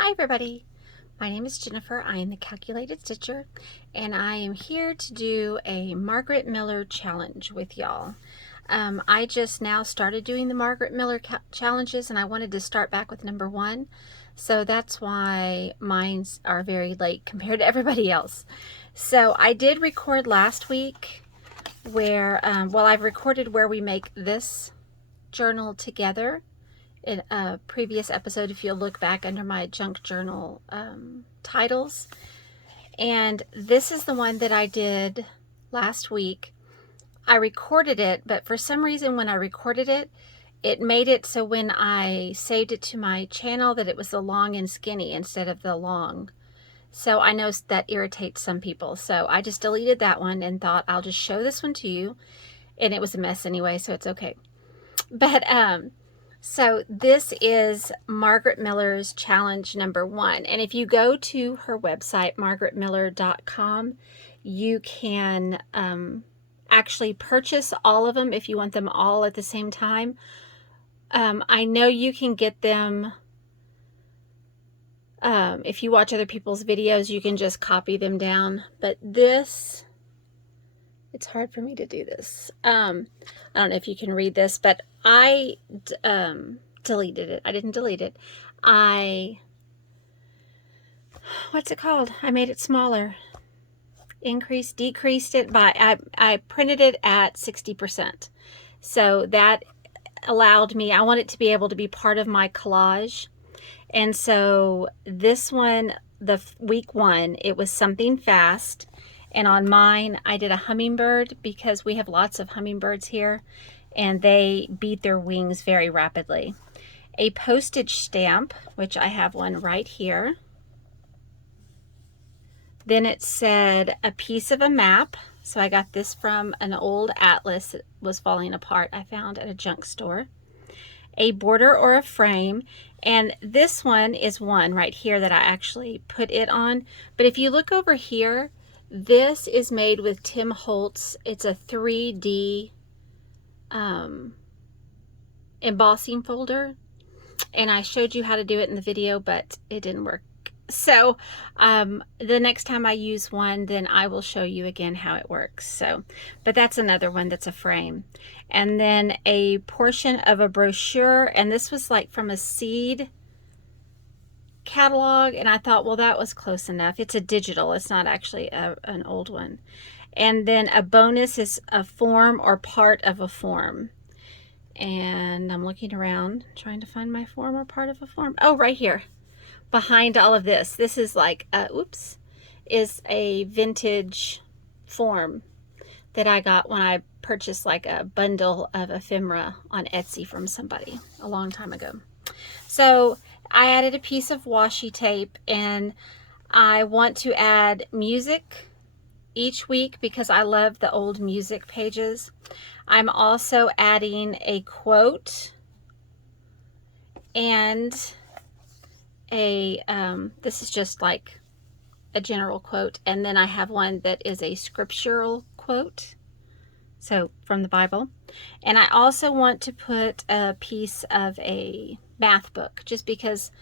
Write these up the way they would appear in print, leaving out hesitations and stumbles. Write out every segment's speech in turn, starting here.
Hi everybody, my name is Jennifer. I am the Calculated Stitcher and I am here to do a Margaret Miller challenge with y'all. I just now started doing the Margaret Miller challenges and I wanted to start back with number 1. So that's why mine are very late compared to everybody else. So I did record last week where, I've recorded where we make this journal together in a previous episode, if you'll look back under my junk journal titles. And this is the one that I did last week. I recorded it, but for some reason when I recorded it, it made it so when I saved it to my channel that it was the long and skinny instead of the long. So I know that irritates some people. So I just deleted that one and thought I'll just show this one to you. And it was a mess anyway, so it's okay. But so this is Margaret Miller's challenge number 1. And if you go to her website, margaretmiller.com, you can actually purchase all of them if you want them all at the same time. I know you can get them, if you watch other people's videos, you can just copy them down. But this, it's hard for me to do this. I don't know if you can read this, but I deleted it. I didn't delete it. What's it called? I made it smaller. Decreased it by, I printed it at 60%. So that allowed me, I want it to be able to be part of my collage. And so this one, the week 1, it was something fast. And on mine, I did a hummingbird because we have lots of hummingbirds here and they beat their wings very rapidly. A postage stamp, which I have one right here. Then it said a piece of a map. So I got this from an old atlas that was falling apart I found at a junk store. A border or a frame. And this one is one right here that I actually put it on. But if you look over here, this is made with Tim Holtz. It's a 3D embossing folder. And I showed you how to do it in the video, but it didn't work. So the next time I use one, then I will show you again how it works. So, but that's another one that's a frame. And then a portion of a brochure, and this was like from a seed catalog, and I thought, well, that was close enough. It's a digital, it's not actually an old one. And then a bonus is a form or part of a form. And I'm looking around trying to find my form or part of a form. Oh, right here behind all of this. This is like is a vintage form that I got when I purchased like a bundle of ephemera on Etsy from somebody a long time ago. So I added a piece of washi tape, and I want to add music each week because I love the old music pages. I'm also adding a quote and this is just like a general quote, and then I have one that is a scriptural quote, so from the Bible. And I also want to put a piece of a math book, just because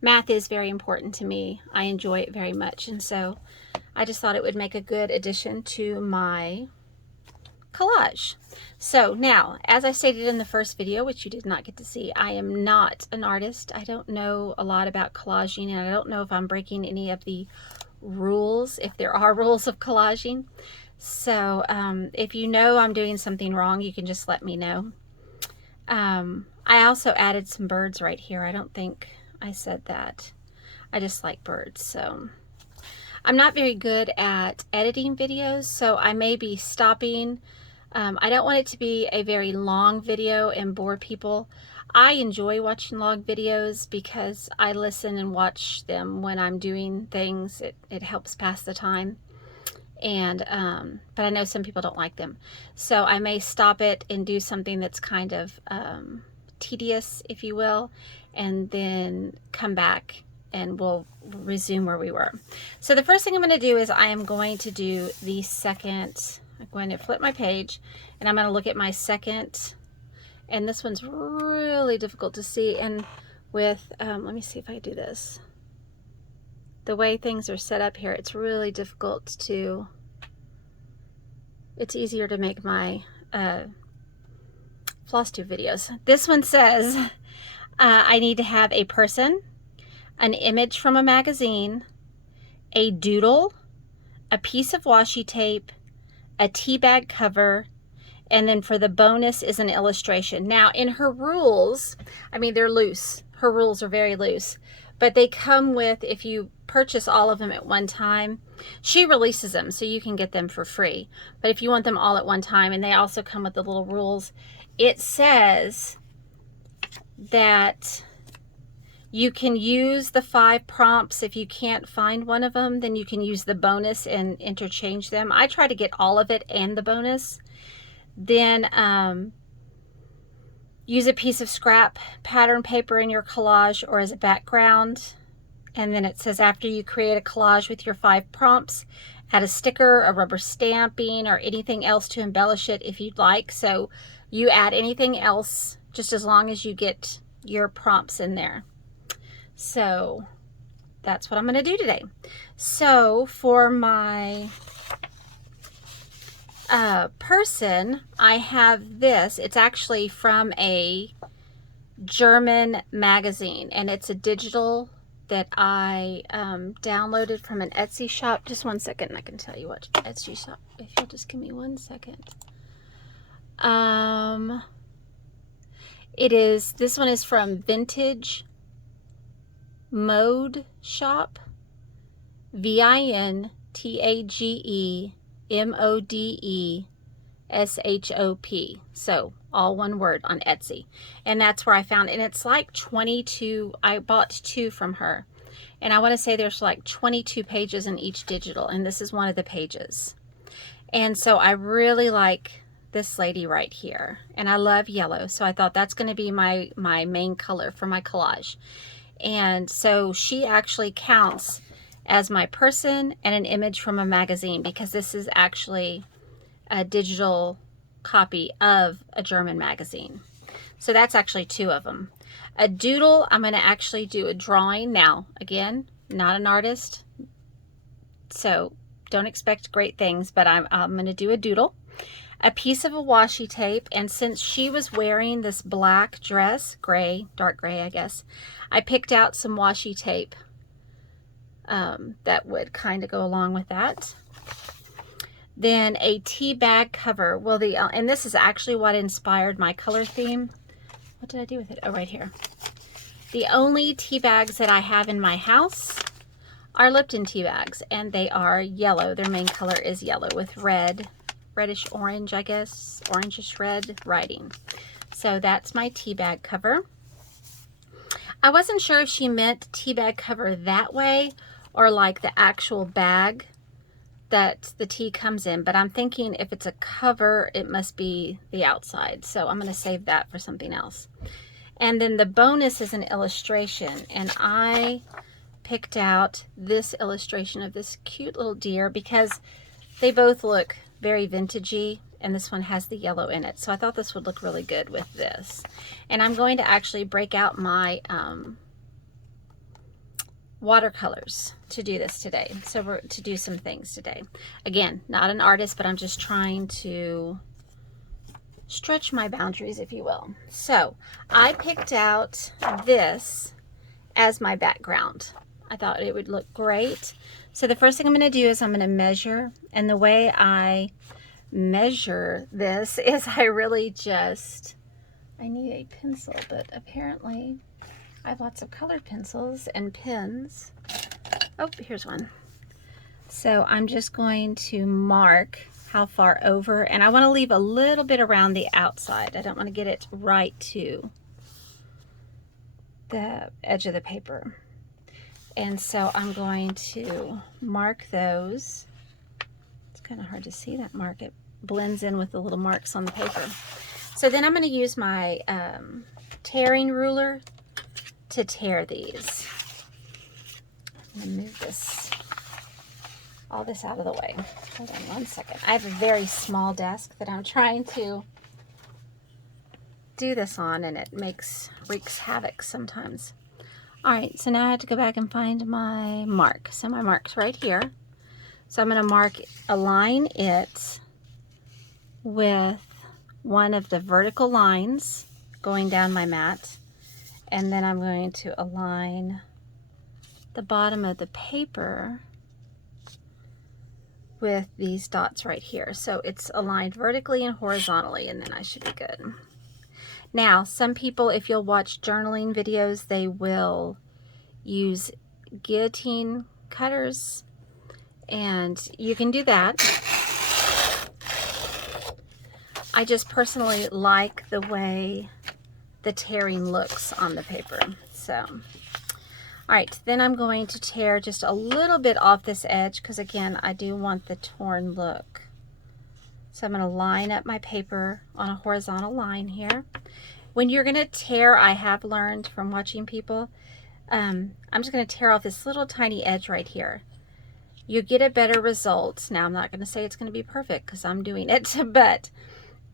math is very important to me. I enjoy it very much, and so I just thought it would make a good addition to my collage. So now, as I stated in the first video, which you did not get to see, I am not an artist. I don't know a lot about collaging, and I don't know if I'm breaking any of the rules, if there are rules of collaging. So if you know I'm doing something wrong, you can just let me know. I also added some birds right here. I don't think I said that. I just like birds. So I'm not very good at editing videos, so I may be stopping. I don't want it to be a very long video and bore people. I enjoy watching long videos because I listen and watch them when I'm doing things. It helps pass the time. And but I know some people don't like them. So I may stop it and do something that's kind of tedious, if you will, and then come back and we'll resume where we were. So the first thing I'm going to do is I am going to do the second. I'm going to flip my page and I'm going to look at my second, and this one's really difficult to see, and with let me see if I do this. the way things are set up here, it's really difficult to, it's easier to make my floss tube videos. This one says, I need to have a person, an image from a magazine, a doodle, a piece of washi tape, a tea bag cover, and then for the bonus is an illustration. Now in her rules, I mean, they're loose. Her rules are very loose, but they come with, if you purchase all of them at one time, she releases them so you can get them for free. But if you want them all at one time, and they also come with the little rules, it says that you can use the 5 prompts. If you can't find one of them, then you can use the bonus and interchange them. I try to get all of it and the bonus. Then use a piece of scrap pattern paper in your collage or as a background. And then it says, after you create a collage with your 5 prompts, add a sticker, a rubber stamping, or anything else to embellish it if you'd like. So you add anything else, just as long as you get your prompts in there. So that's what I'm going to do today. So for my person, I have this. It's actually from a German magazine, and it's a digital that I downloaded from an Etsy shop. Just one second, I can tell you what Etsy shop, if you'll just give me 1 second. This one is from Vintage Mode Shop, VINTAGEMODESHOP. So all one word on Etsy. And that's where I found it. And it's like 22, I bought 2 from her. And I want to say there's like 22 pages in each digital. And this is one of the pages. And so I really like this lady right here. And I love yellow. So I thought that's going to be my main color for my collage. And so she actually counts as my person and an image from a magazine, because this is actually a digital copy of a German magazine. So that's actually 2 of them. A doodle, I'm going to actually do a drawing. Now, again, not an artist, so don't expect great things, but I'm going to do a doodle. A piece of a washi tape, and since she was wearing this black dress, gray, dark gray, I guess, I picked out some washi tape that would kind of go along with that. Then a tea bag cover. Well, and this is actually what inspired my color theme. What did I do with it? Oh, right here. The only tea bags that I have in my house are Lipton tea bags, and they are yellow. Their main color is yellow with red, reddish orange, I guess, orangish red writing. So that's my tea bag cover. I wasn't sure if she meant tea bag cover that way or like the actual bag that the tea comes in, but I'm thinking if it's a cover, it must be the outside. So I'm going to save that for something else. And then the bonus is an illustration, and I picked out this illustration of this cute little deer because they both look very vintagey, and this one has the yellow in it. So I thought this would look really good with this. And I'm going to actually break out my watercolors to do this today. So we're to do some things today. Again, not an artist, but I'm just trying to stretch my boundaries, if you will. So I picked out this as my background. I thought it would look great. So the first thing I'm going to do is I'm going to measure, and the way I measure this is I really just, I need a pencil, but apparently I have lots of colored pencils and pens. Oh, here's one. So I'm just going to mark how far over, and I want to leave a little bit around the outside. I don't want to get it right to the edge of the paper. And so I'm going to mark those. It's kind of hard to see that mark. It blends in with the little marks on the paper. So then I'm going to use my tearing ruler to tear these. I'm going to move this, all this out of the way. Hold on 1 second. I have a very small desk that I'm trying to do this on, and it wreaks havoc sometimes. All right, so now I have to go back and find my mark. So my mark's right here. So I'm going to align it with one of the vertical lines going down my mat. And then I'm going to align the bottom of the paper with these dots right here. So it's aligned vertically and horizontally, and then I should be good. Now, some people, if you'll watch journaling videos, they will use guillotine cutters, and you can do that. I just personally like the way the tearing looks on the paper. So, all right, then I'm going to tear just a little bit off this edge because, again, I do want the torn look. So I'm going to line up my paper on a horizontal line here. When you're going to tear, I have learned from watching people, I'm just going to tear off this little tiny edge right here. You get a better result. Now, I'm not going to say it's going to be perfect because I'm doing it, but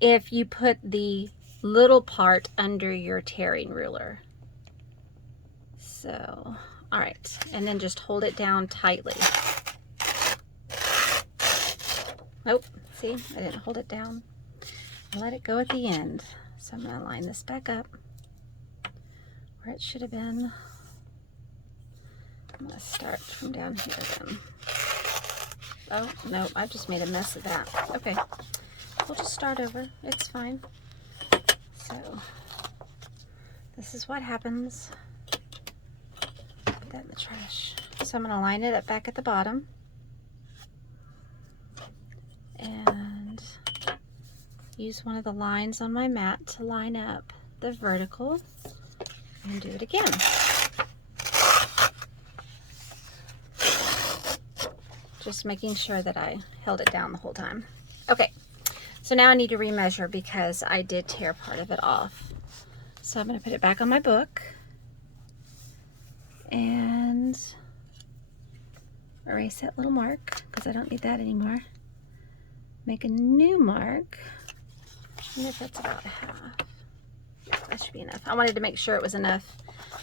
if you put the little part under your tearing ruler. So, all right, and then just hold it down tightly. Oh, see, I didn't hold it down. I let it go at the end. So I'm going to line this back up where it should have been. I'm going to start from down here then. Oh, no, I just made a mess of that. Okay, we'll just start over. It's fine. So, this is what happens. Put that in the trash. So I'm going to line it up back at the bottom. And use one of the lines on my mat to line up the vertical. And do it again. Just making sure that I held it down the whole time. Okay, so now I need to remeasure because I did tear part of it off. So I'm going to put it back on my book and erase that little mark because I don't need that anymore. Make a new mark. I wonder if that's about half. That should be enough. I wanted to make sure it was enough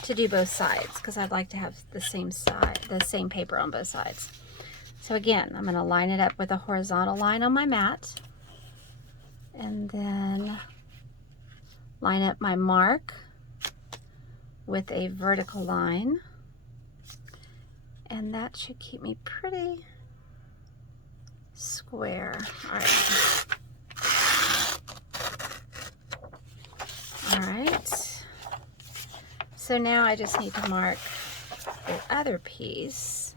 to do both sides because I'd like to have the same side, the same paper on both sides. So again, I'm going to line it up with a horizontal line on my mat and then line up my mark with a vertical line, and that should keep me pretty square. All right. All right. So now I just need to mark the other piece.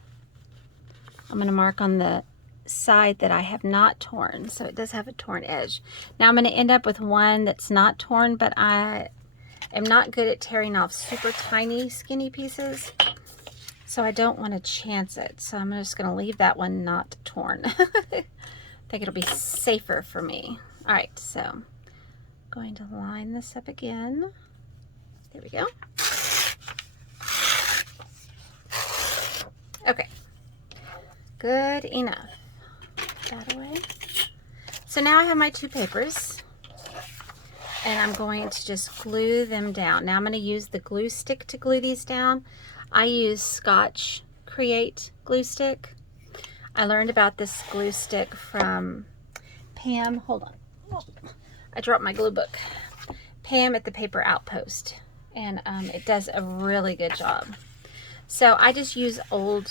I'm going to mark on the side that I have not torn, so it does have a torn edge. Now I'm going to end up with one that's not torn, but I am not good at tearing off super tiny skinny pieces, so I don't want to chance it. So I'm just going to leave that one not torn. I think it'll be safer for me. All right, so I'm going to line this up again. There we go. Okay. Good enough. Put that away. So now I have my two papers, and I'm going to just glue them down. Now I'm going to use the glue stick to glue these down. I use Scotch Create glue stick. I learned about this glue stick from Pam. Hold on. Oh, I dropped my glue book. Pam at the Paper Outpost, and it does a really good job. So I just use old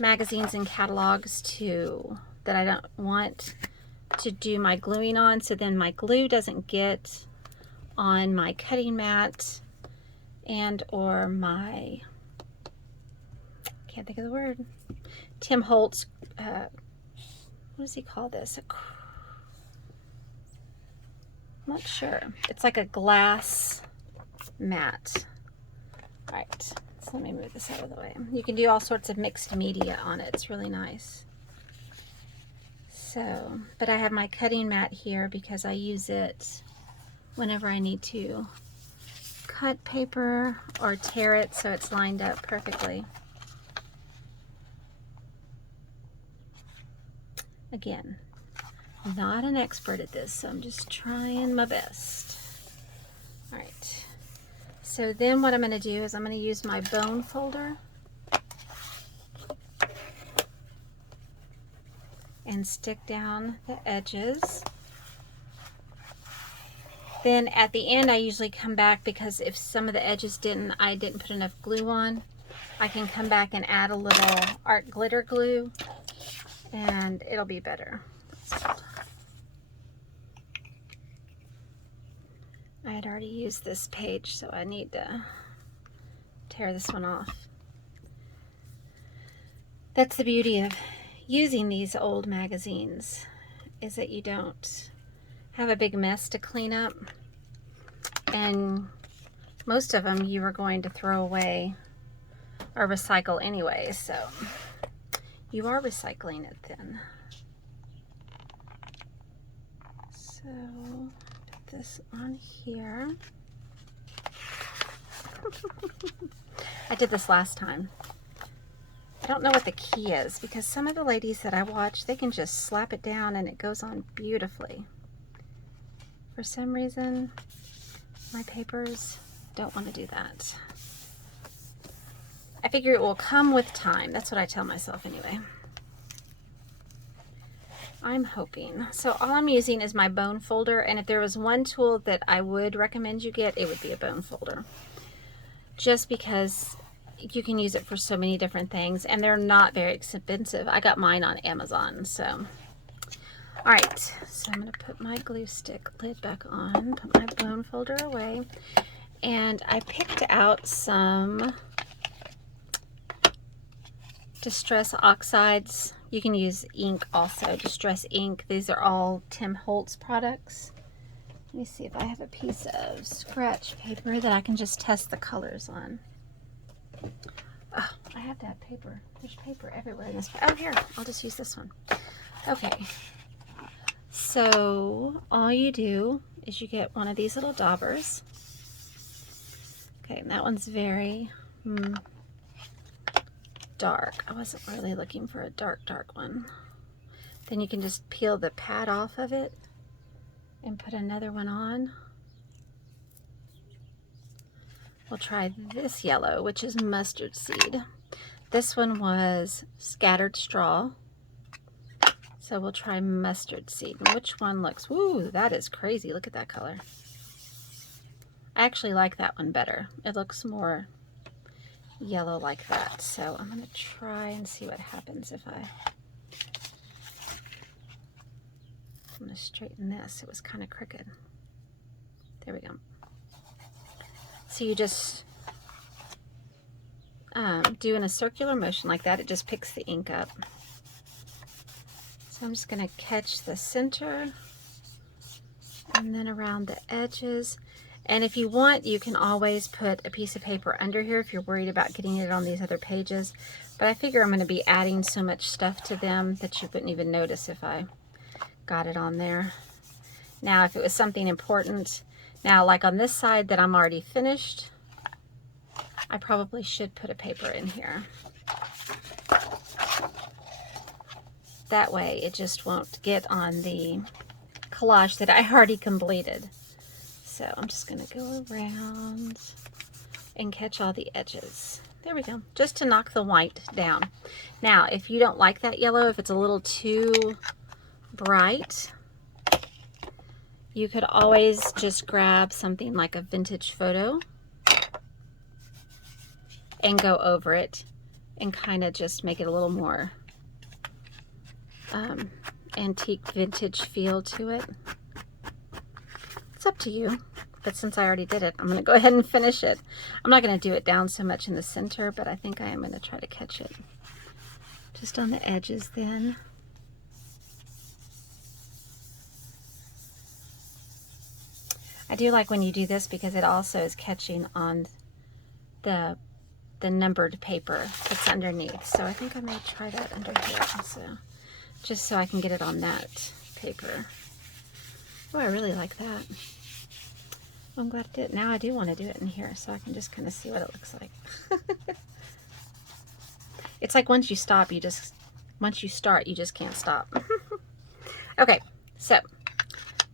magazines and catalogs that I don't want to do my gluing on, so then my glue doesn't get on my cutting mat and or my, can't think of the word, Tim Holtz, what does he call this? I'm not sure. It's like a glass mat. All right. So let me move this out of the way. You can do all sorts of mixed media on it. It's really nice. So, but I have my cutting mat here because I use it whenever I need to cut paper or tear it so it's lined up perfectly. Again, not an expert at this, so I'm just trying my best. All right. So then what I'm going to do is I'm going to use my bone folder and stick down the edges. Then at the end I usually come back, because if some of the edges I didn't put enough glue on, I can come back and add a little art glitter glue and it'll be better. I had already used this page, so I need to tear this one off. That's the beauty of using these old magazines, is that you don't have a big mess to clean up, and most of them you are going to throw away or recycle anyway, so you are recycling it then. So put this on here. I did this last time. I don't know what the key is, because some of the ladies that I watch, they can just slap it down and it goes on beautifully. For some reason, my papers don't want to do that. I figure it will come with time. That's what I tell myself anyway. I'm hoping. So all I'm using is my bone folder, and if there was one tool that I would recommend you get, it would be a bone folder. Just because you can use it for so many different things, and they're not very expensive. I got mine on Amazon, so. All right, so I'm gonna put my glue stick lid back on, put my bone folder away, and I picked out some Distress Oxides. You can use ink also, Distress ink. These are all Tim Holtz products. Let me see if I have a piece of scratch paper that I can just test the colors on. Oh, I have to have paper. There's paper everywhere in this. Oh, here, I'll just use this one. Okay. So all you do is you get one of these little daubers. Okay, and that one's very dark. I wasn't really looking for a dark one. Then you can just peel the pad off of it and put another one on. We'll try this yellow, which is mustard seed. This one was scattered straw. So we'll try mustard seed. And which one looks, woo, that is crazy. Look at that color. I actually like that one better. It looks more yellow like that. So I'm gonna try and see what happens if I'm gonna straighten this. It was kind of crooked. There we go. So you just do in a circular motion like that. It just picks the ink up. So I'm just going to catch the center and then around the edges. And if you want, you can always put a piece of paper under here if you're worried about getting it on these other pages. But I figure I'm going to be adding so much stuff to them that you wouldn't even notice if I got it on there. Now, if it was something important, now like on this side that I'm already finished, I probably should put a paper in here. That way it just won't get on the collage that I already completed. So I'm just going to go around and catch all the edges. There we go, just to knock the white down. Now, if you don't like that yellow, if it's a little too bright, you could always just grab something like a vintage photo and go over it and kind of just make it a little more antique vintage feel to it. It's up to you, but since I already did it, I'm going to go ahead and finish it. I'm not going to do it down so much in the center, but I think I am going to try to catch it just on the edges then. I do like when you do this because it also is catching on the numbered paper that's underneath. So I think I may try that under here also, just so I can get it on that paper. Oh, I really like that. Well, I'm glad I did. Now I do want to do it in here so I can just kind of see what it looks like. It's like once you stop, once you start, you just can't stop. Okay, so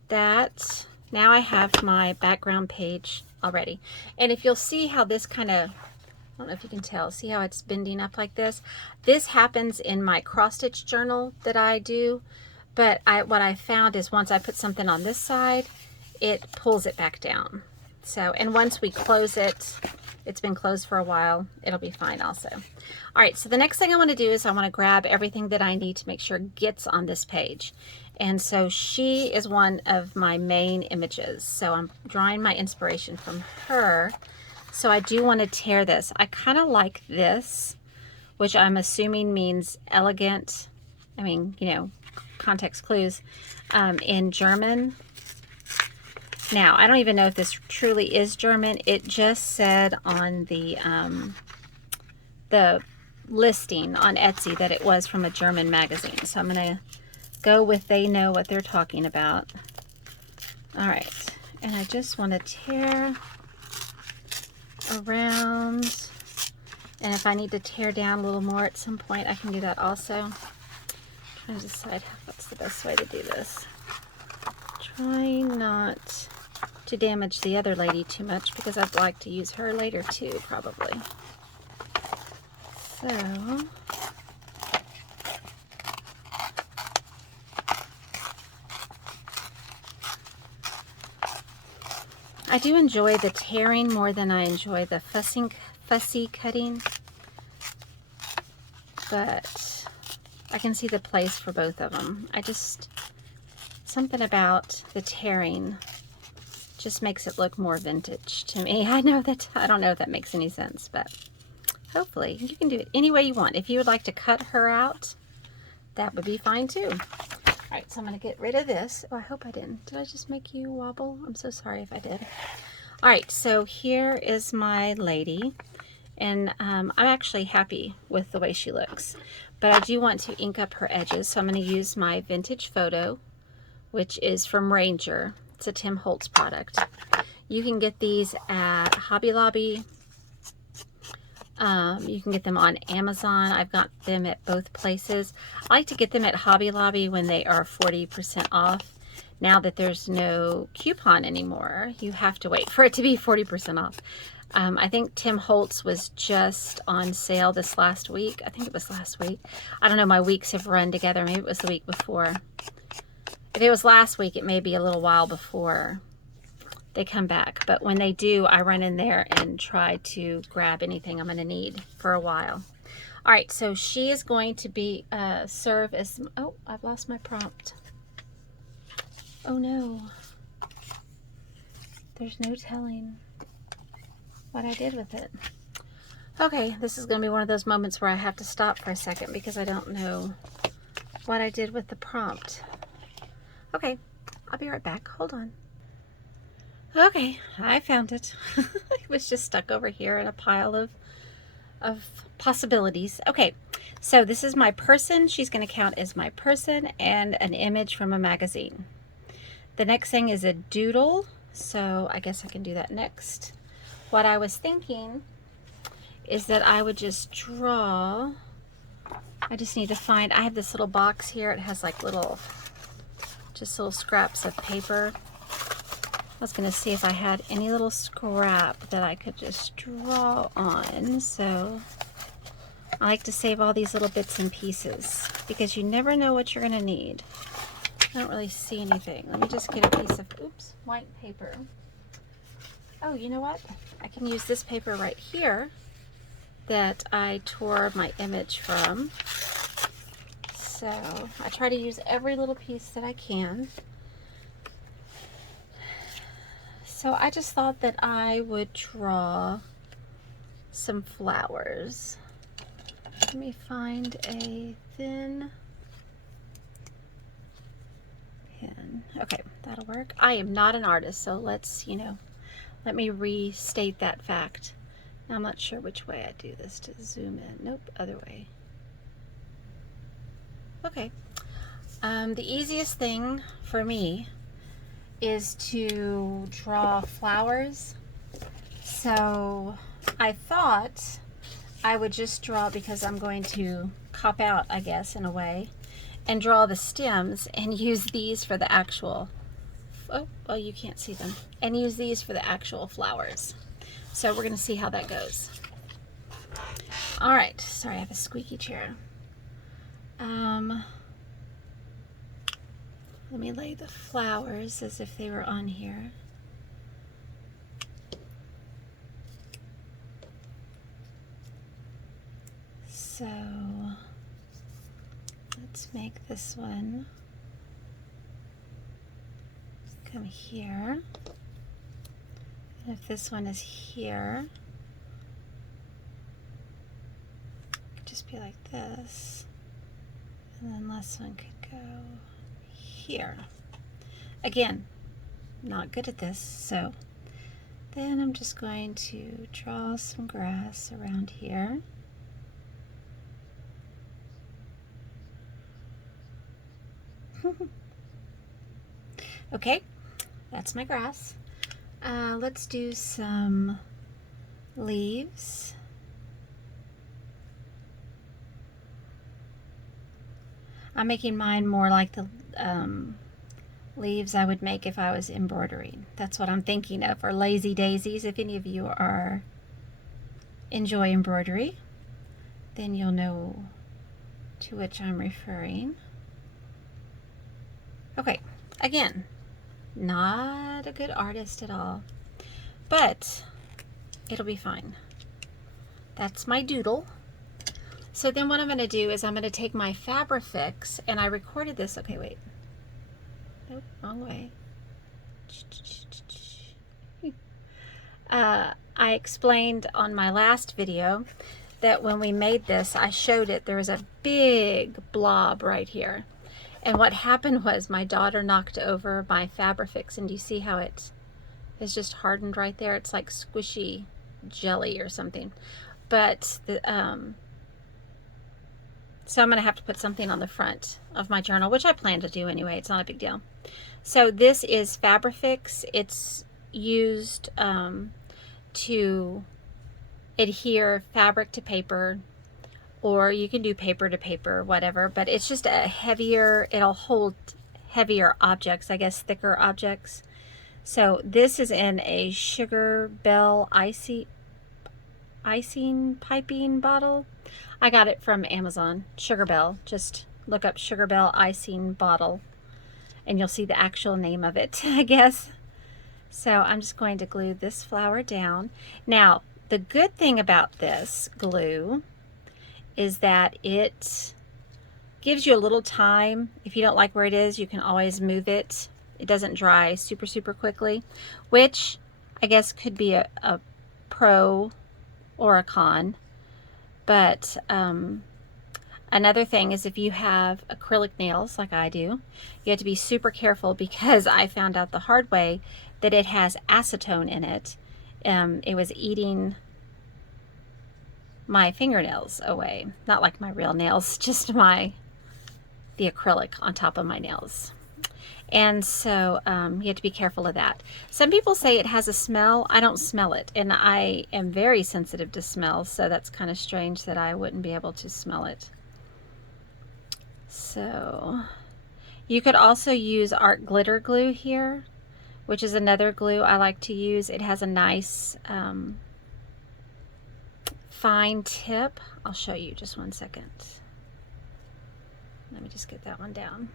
that, now I have my background page already. And if you'll see how this kind of, I don't know if you can tell, see how it's bending up like this? This happens in my cross stitch journal that I do, but what I found is once I put something on this side, it pulls it back down. So, and once we close it, it's been closed for a while, it'll be fine also. All right, so the next thing I want to do is I want to grab everything that I need to make sure it gets on this page. And so she is one of my main images. So I'm drawing my inspiration from her. So I do want to tear this. I kind of like this, which I'm assuming means elegant. I mean, you know, context clues in German. Now, I don't even know if this truly is German. It just said on the listing on Etsy that it was from a German magazine. So I'm going to go with they know what they're talking about. All right. And I just want to tear around. And if I need to tear down a little more at some point, I can do that also. I'm trying to decide what's the best way to do this. Trying not to damage the other lady too much because I'd like to use her later too, probably. So I do enjoy the tearing more than I enjoy the fussy cutting, but I can see the place for both of them. Something about the tearing just makes it look more vintage to me. I don't know if that makes any sense, but hopefully you can do it any way you want. If you would like to cut her out, that would be fine too. All right, so I'm going to get rid of this. Oh, I hope I didn't. Did I just make you wobble? I'm so sorry if I did. All right, so here is my lady, and I'm actually happy with the way she looks, but I do want to ink up her edges, so I'm going to use my vintage photo, which is from Remeasure. It's a Tim Holtz product. You can get these at Hobby Lobby. You can get them on Amazon. I've got them at both places. I like to get them at Hobby Lobby when they are 40% off. Now that there's no coupon anymore, you have to wait for it to be 40% off. I think Tim Holtz was just on sale this last week. I think it was last week. I don't know, my weeks have run together. Maybe it was the week before. If it was last week, it may be a little while before they come back. But when they do, I run in there and try to grab anything I'm going to need for a while. All right, so she is going to be serve as... Oh, I've lost my prompt. Oh, no. There's no telling what I did with it. Okay, this is going to be one of those moments where I have to stop for a second because I don't know what I did with the prompt. Okay, I'll be right back. Hold on. Okay, I found it. It was just stuck over here in a pile of possibilities. Okay, so this is my person. She's going to count as my person and an image from a magazine. The next thing is a doodle, so I guess I can do that next. What I was thinking is that I would just draw. I just need to find, I have this little box here. It has like just little scraps of paper. I was going to see if I had any little scrap that I could just draw on. So I like to save all these little bits and pieces because you never know what you're going to need. I don't really see anything. Let me just get a piece of, oops, white paper. Oh, you know what? I can use this paper right here that I tore my image from. So I try to use every little piece that I can. So I just thought that I would draw some flowers. Let me find a thin pen. Okay, that'll work. I am not an artist, so let's, let me restate that fact. Now, I'm not sure which way I do this to zoom in. Nope, other way. Okay. The easiest thing for me is to draw flowers. So I thought I would just draw, because I'm going to cop out, I guess, in a way, and draw the stems and use these for the actual well, you can't see them. And use these for the actual flowers. So we're going to see how that goes. All right. Sorry, I have a squeaky chair. Let me lay the flowers as if they were on here. So let's make this one come here. And if this one is here, it could just be like this. And then this one could go here. Again, not good at this, so then I'm just going to draw some grass around here. Okay, that's my grass. Let's do some leaves. I'm making mine more like the leaves I would make if I was embroidering. That's what I'm thinking of, or lazy daisies. If any of you enjoy embroidery, then you'll know to which I'm referring. Okay, again, not a good artist at all, but it'll be fine. That's my doodle. So then what I'm going to do is I'm going to take my Fabrifix, and I recorded this. Okay, wait. Nope, wrong way. I explained on my last video that when we made this, I showed it, there was a big blob right here. And what happened was my daughter knocked over my Fabrifix, and do you see how it is just hardened right there? It's like squishy jelly or something. But the, so I'm going to have to put something on the front of my journal, which I plan to do anyway. It's not a big deal. So this is Fabrifix. It's used to adhere fabric to paper, or you can do paper to paper, whatever, but it's just a heavier, it'll hold heavier objects, I guess thicker objects. So this is in a Sugar Bell icing piping bottle. I got it from Amazon, Sugar Bell. Just look up Sugar Bell icing bottle and you'll see the actual name of it, I guess. So I'm just going to glue this flower down. Now, the good thing about this glue is that it gives you a little time. If you don't like where it is, you can always move it. It doesn't dry super, super quickly, which I guess could be a pro or a con. But another thing is if you have acrylic nails like I do, you have to be super careful, because I found out the hard way that it has acetone in it. It was eating my fingernails away. Not like my real nails, just the acrylic on top of my nails. And so you have to be careful of that. Some people say it has a smell. I don't smell it, and I am very sensitive to smell, so that's kind of strange that I wouldn't be able to smell it. So you could also use art glitter glue here, which is another glue I like to use. It has a nice fine tip. I'll show you, just one second. Let me just get that one down.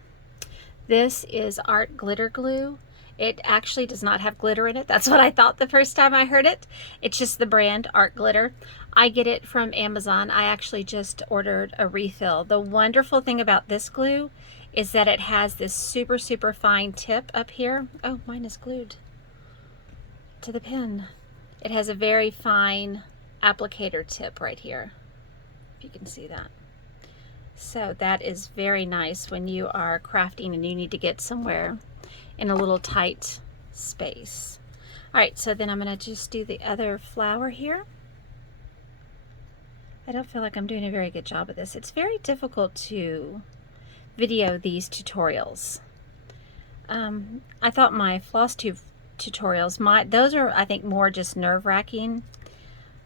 This is art glitter glue. It actually does not have glitter in it. That's what I thought the first time I heard it. It's just the brand Art Glitter. I get it from Amazon. I actually just ordered a refill. The wonderful thing about this glue is that it has this super, super fine tip up here. Oh, mine is glued to the pen. It has a very fine applicator tip right here, if you can see that. So that is very nice when you are crafting and you need to get somewhere in a little tight space. All right, so then I'm going to just do the other flower here. I don't feel like I'm doing a very good job of this. It's very difficult to video these tutorials. I thought my floss tube tutorials, those are, I think, more just nerve-wracking.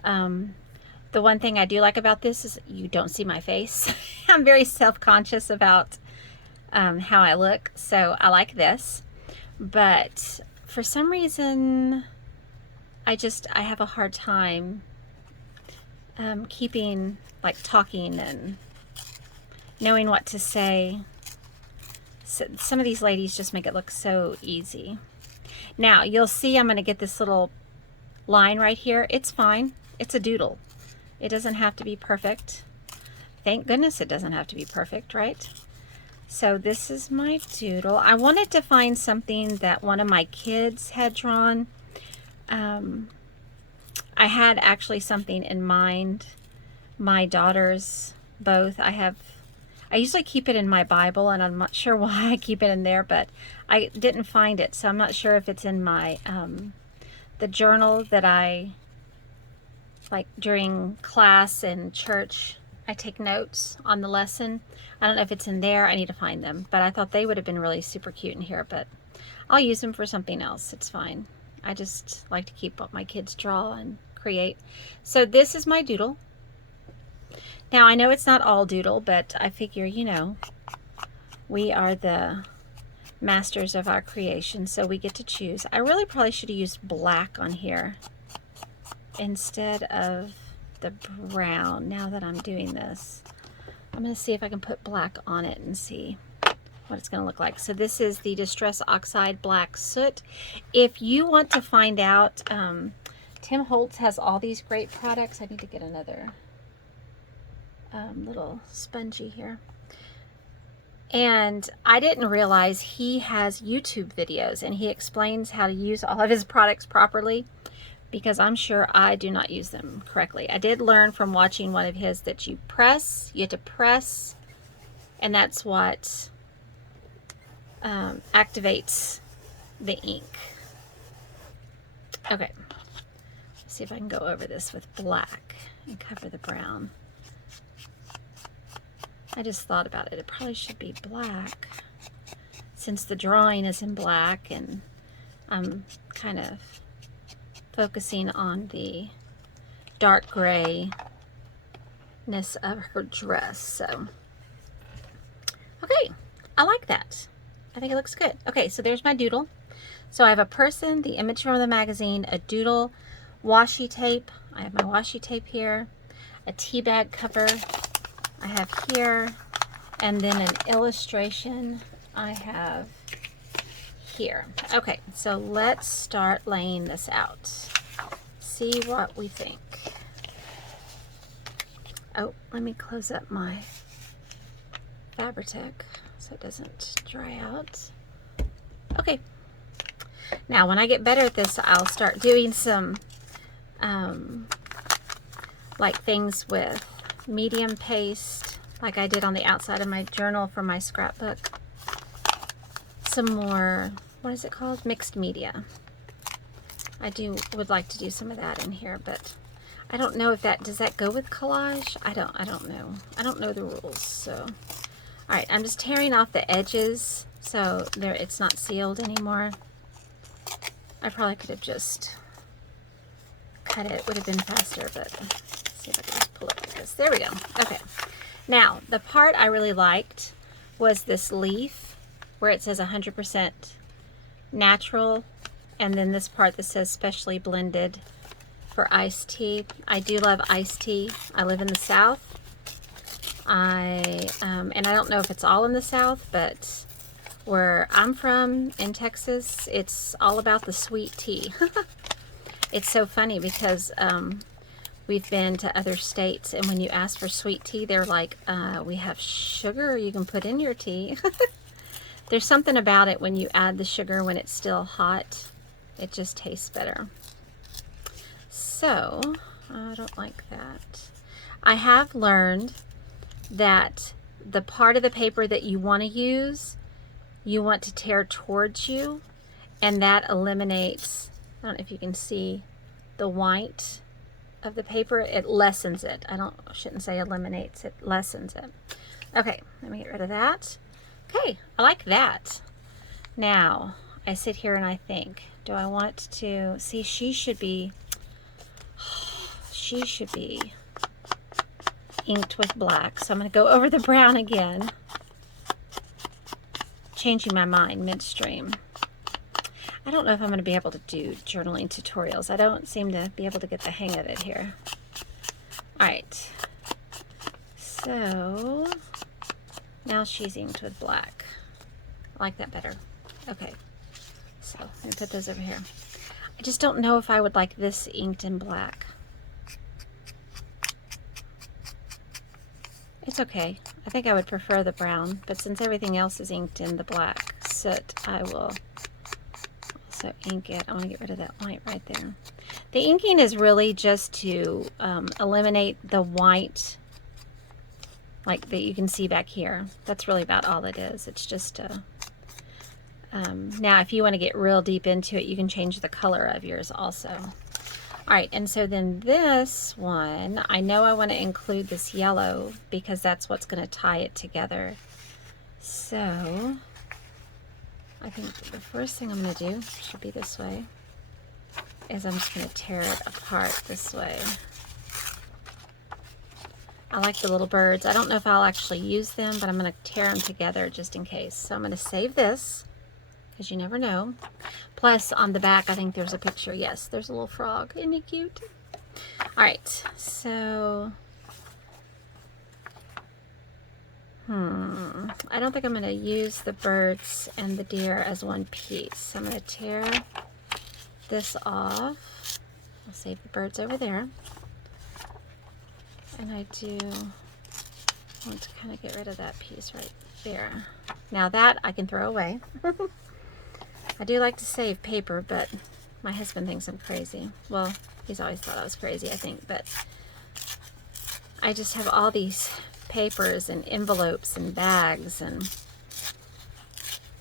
The one thing I do like about this is you don't see my face. I'm very self-conscious about how I look, so I like this. but for some reason I have a hard time keeping, like, talking and knowing what to say. So some of these ladies just make it look so easy. Now you'll see I'm going to get this little line right here. It's fine. It's a doodle. It doesn't have to be perfect. Thank goodness it doesn't have to be perfect, right? So this is my doodle. I wanted to find something that one of my kids had drawn. I had actually something in mind. My daughters both. I usually keep it in my Bible, and I'm not sure why I keep it in there, but I didn't find it, so I'm not sure if it's in my the journal that I, like, during class and church, I take notes on the lesson. I don't know if it's in there. I need to find them, but I thought they would have been really super cute in here, but I'll use them for something else. It's fine. I just like to keep what my kids draw and create. So this is my doodle. Now I know it's not all doodle, but I figure, you know, we are the masters of our creation, so we get to choose. I really probably should have used black on here instead of the brown. Now that I'm doing this, I'm going to see if I can put black on it and see what it's going to look like. So this is the Distress Oxide Black Soot. If you want to find out, Tim Holtz has all these great products. I need to get another little spongy here. And I didn't realize he has YouTube videos, and he explains how to use all of his products properly, because I'm sure I do not use them correctly. I did learn from watching one of his that you have to press, and that's what activates the ink. Okay, let's see if I can go over this with black and cover the brown. I just thought about it. It probably should be black since the drawing is in black, and I'm kind of focusing on the dark grayness of her dress. So, okay, I like that. I think it looks good. Okay, so there's my doodle. So I have a person, the image from the magazine, a doodle, washi tape. I have my washi tape here, a tea bag cover I have here, and then an illustration I have here. Okay, so let's start laying this out. See what we think. Oh, let me close up my Fabri-Tac so it doesn't dry out. Okay. Now, when I get better at this, I'll start doing some like things with medium paste, like I did on the outside of my journal for my scrapbook. Some more, what is it called? Mixed media. I would like to do some of that in here, but I don't know if does that go with collage? I don't know. I don't know the rules. So, all right, I'm just tearing off the edges so it's not sealed anymore. I probably could have just cut it. Would have been faster, but let's see if I can just pull it like this. There we go. Okay. Now, the part I really liked was this leaf where it says 100% natural, and then this part that says specially blended for iced tea. I do love iced tea. I live in the South. And I don't know if it's all in the South, but where I'm from in Texas, it's all about the sweet tea. It's so funny because we've been to other states, and when you ask for sweet tea, they're like, we have sugar you can put in your tea. There's something about it when you add the sugar when it's still hot. It just tastes better. So, I don't like that. I have learned that the part of the paper that you want to use, you want to tear towards you, and that eliminates, I don't know if you can see the white of the paper. It lessens it. I shouldn't say eliminates, it lessens it. Okay, let me get rid of that. Okay, I like that. Now, I sit here and I think, do I want to, see, she should be inked with black. So I'm going to go over the brown again. Changing my mind midstream. I don't know if I'm going to be able to do journaling tutorials. I don't seem to be able to get the hang of it here. All right. So now she's inked with black. I like that better. Okay. So let me put those over here. I just don't know if I would like this inked in black. It's okay. I think I would prefer the brown, but since everything else is inked in the black soot, I will also ink it. I want to get rid of that white right there. The inking is really just to eliminate the white, like that you can see back here. That's really about all it is. It's just a... now, if you want to get real deep into it, you can change the color of yours also. All right, and so then this one, I know I want to include this yellow because that's what's going to tie it together. So I think the first thing I'm going to do should be this way, is I'm just going to tear it apart this way. I like the little birds. I don't know if I'll actually use them, but I'm going to tear them together just in case. So I'm going to save this, because you never know. Plus, on the back, I think there's a picture. Yes, there's a little frog. Isn't he cute? All right, so... I don't think I'm going to use the birds and the deer as one piece. I'm going to tear this off. I'll save the birds over there. And I do want to kind of get rid of that piece right there. Now that I can throw away. I do like to save paper, but my husband thinks I'm crazy. Well, he's always thought I was crazy, I think, but I just have all these papers and envelopes and bags, and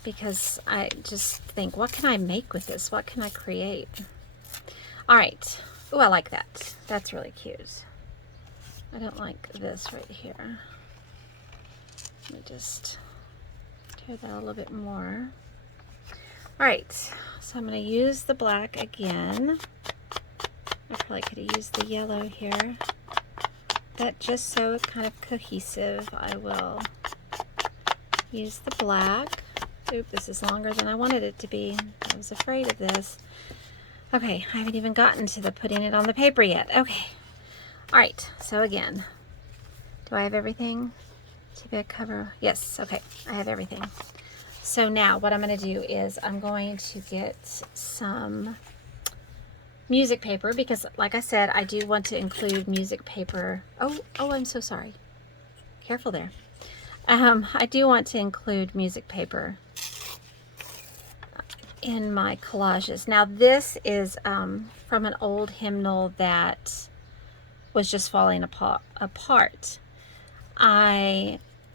because I just think, what can I make with this? What can I create? All right. Oh, I like that. That's really cute. I don't like this right here. Let me just tear that a little bit more. All right, so I'm going to use the black again. I probably could have used the yellow here. That just so it's kind of cohesive, I will use the black. Oop, this is longer than I wanted it to be. I was afraid of this. Okay, I haven't even gotten to the putting it on the paper yet. Okay. All right, so again, do I have everything to be a cover? Yes, okay, I have everything. So now what I'm going to do is I'm going to get some music paper because, like I said, I do want to include music paper. Oh, I'm so sorry. Careful there. I do want to include music paper in my collages. Now this is from an old hymnal that was just falling apart.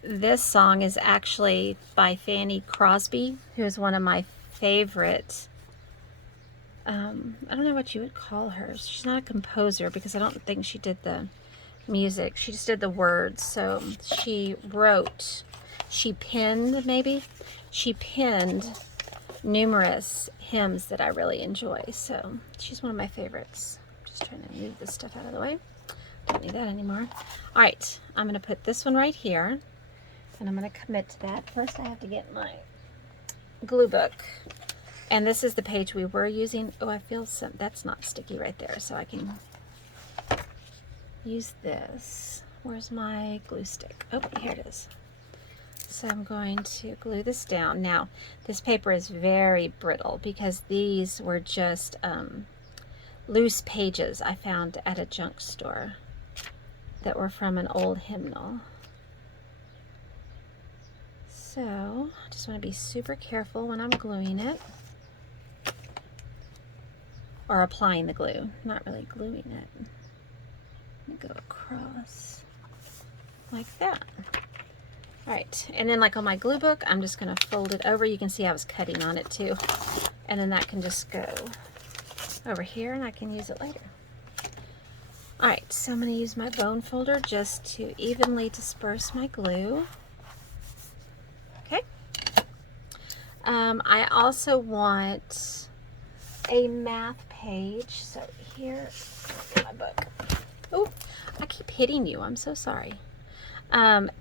This song is actually by Fanny Crosby, who is one of my favorite, I don't know what you would call her. She's not a composer because I don't think she did the music. She just did the words. So she penned numerous hymns that I really enjoy. So she's one of my favorites. Just trying to move this stuff out of the way. Don't need that anymore. All right, I'm going to put this one right here. And I'm going to commit to that. First, I have to get my glue book. And this is the page we were using. Oh, I feel that's not sticky right there, so I can use this. Where's my glue stick? Oh, here it is. So I'm going to glue this down. Now, this paper is very brittle because these were just loose pages I found at a junk store that were from an old hymnal. So, I just want to be super careful when I'm gluing it. Or applying the glue, not really gluing it. I'm gonna go across like that. All right, and then like on my glue book, I'm just gonna fold it over. You can see I was cutting on it too. And then that can just go over here and I can use it later. All right, so I'm gonna use my bone folder just to evenly disperse my glue. Okay. I also want a math page. So here, my book. Oh, I keep hitting you. I'm so sorry.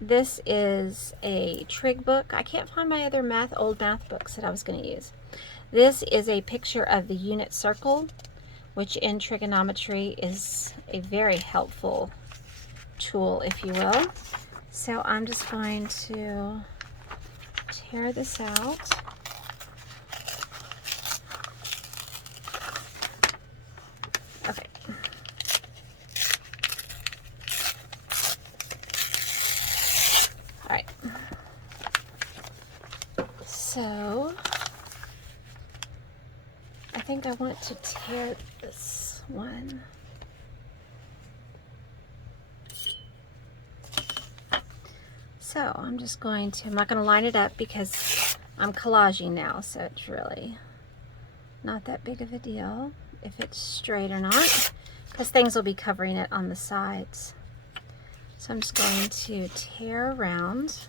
This is a trig book. I can't find my other old math books that I was going to use. This is a picture of the unit circle, which in trigonometry is a very helpful tool, if you will. So I'm just going to tear this out. Okay. All right. So I think I want to tear this one. So I'm just going to, I'm not going to line it up because I'm collaging now, so it's really not that big of a deal if it's straight or not, because things will be covering it on the sides. So I'm just going to tear around.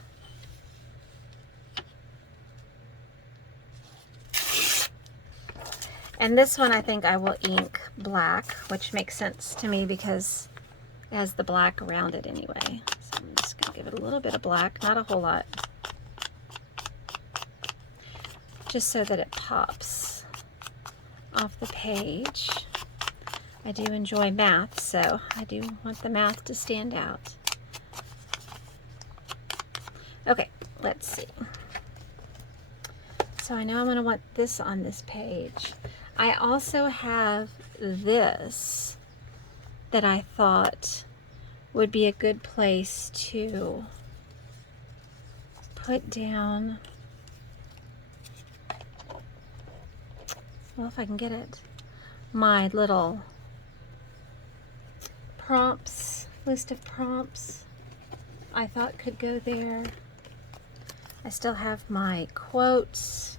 And this one I think I will ink black, which makes sense to me because it has the black around it anyway. So I'm just going to give it a little bit of black, not a whole lot, just so that it pops off the page. I do enjoy math, so I do want the math to stand out. Okay, let's see. So I know I'm going to want this on this page. I also have this that I thought would be a good place to put down, well, if I can get it, my little prompts, list of prompts I thought could go there. I still have my quotes.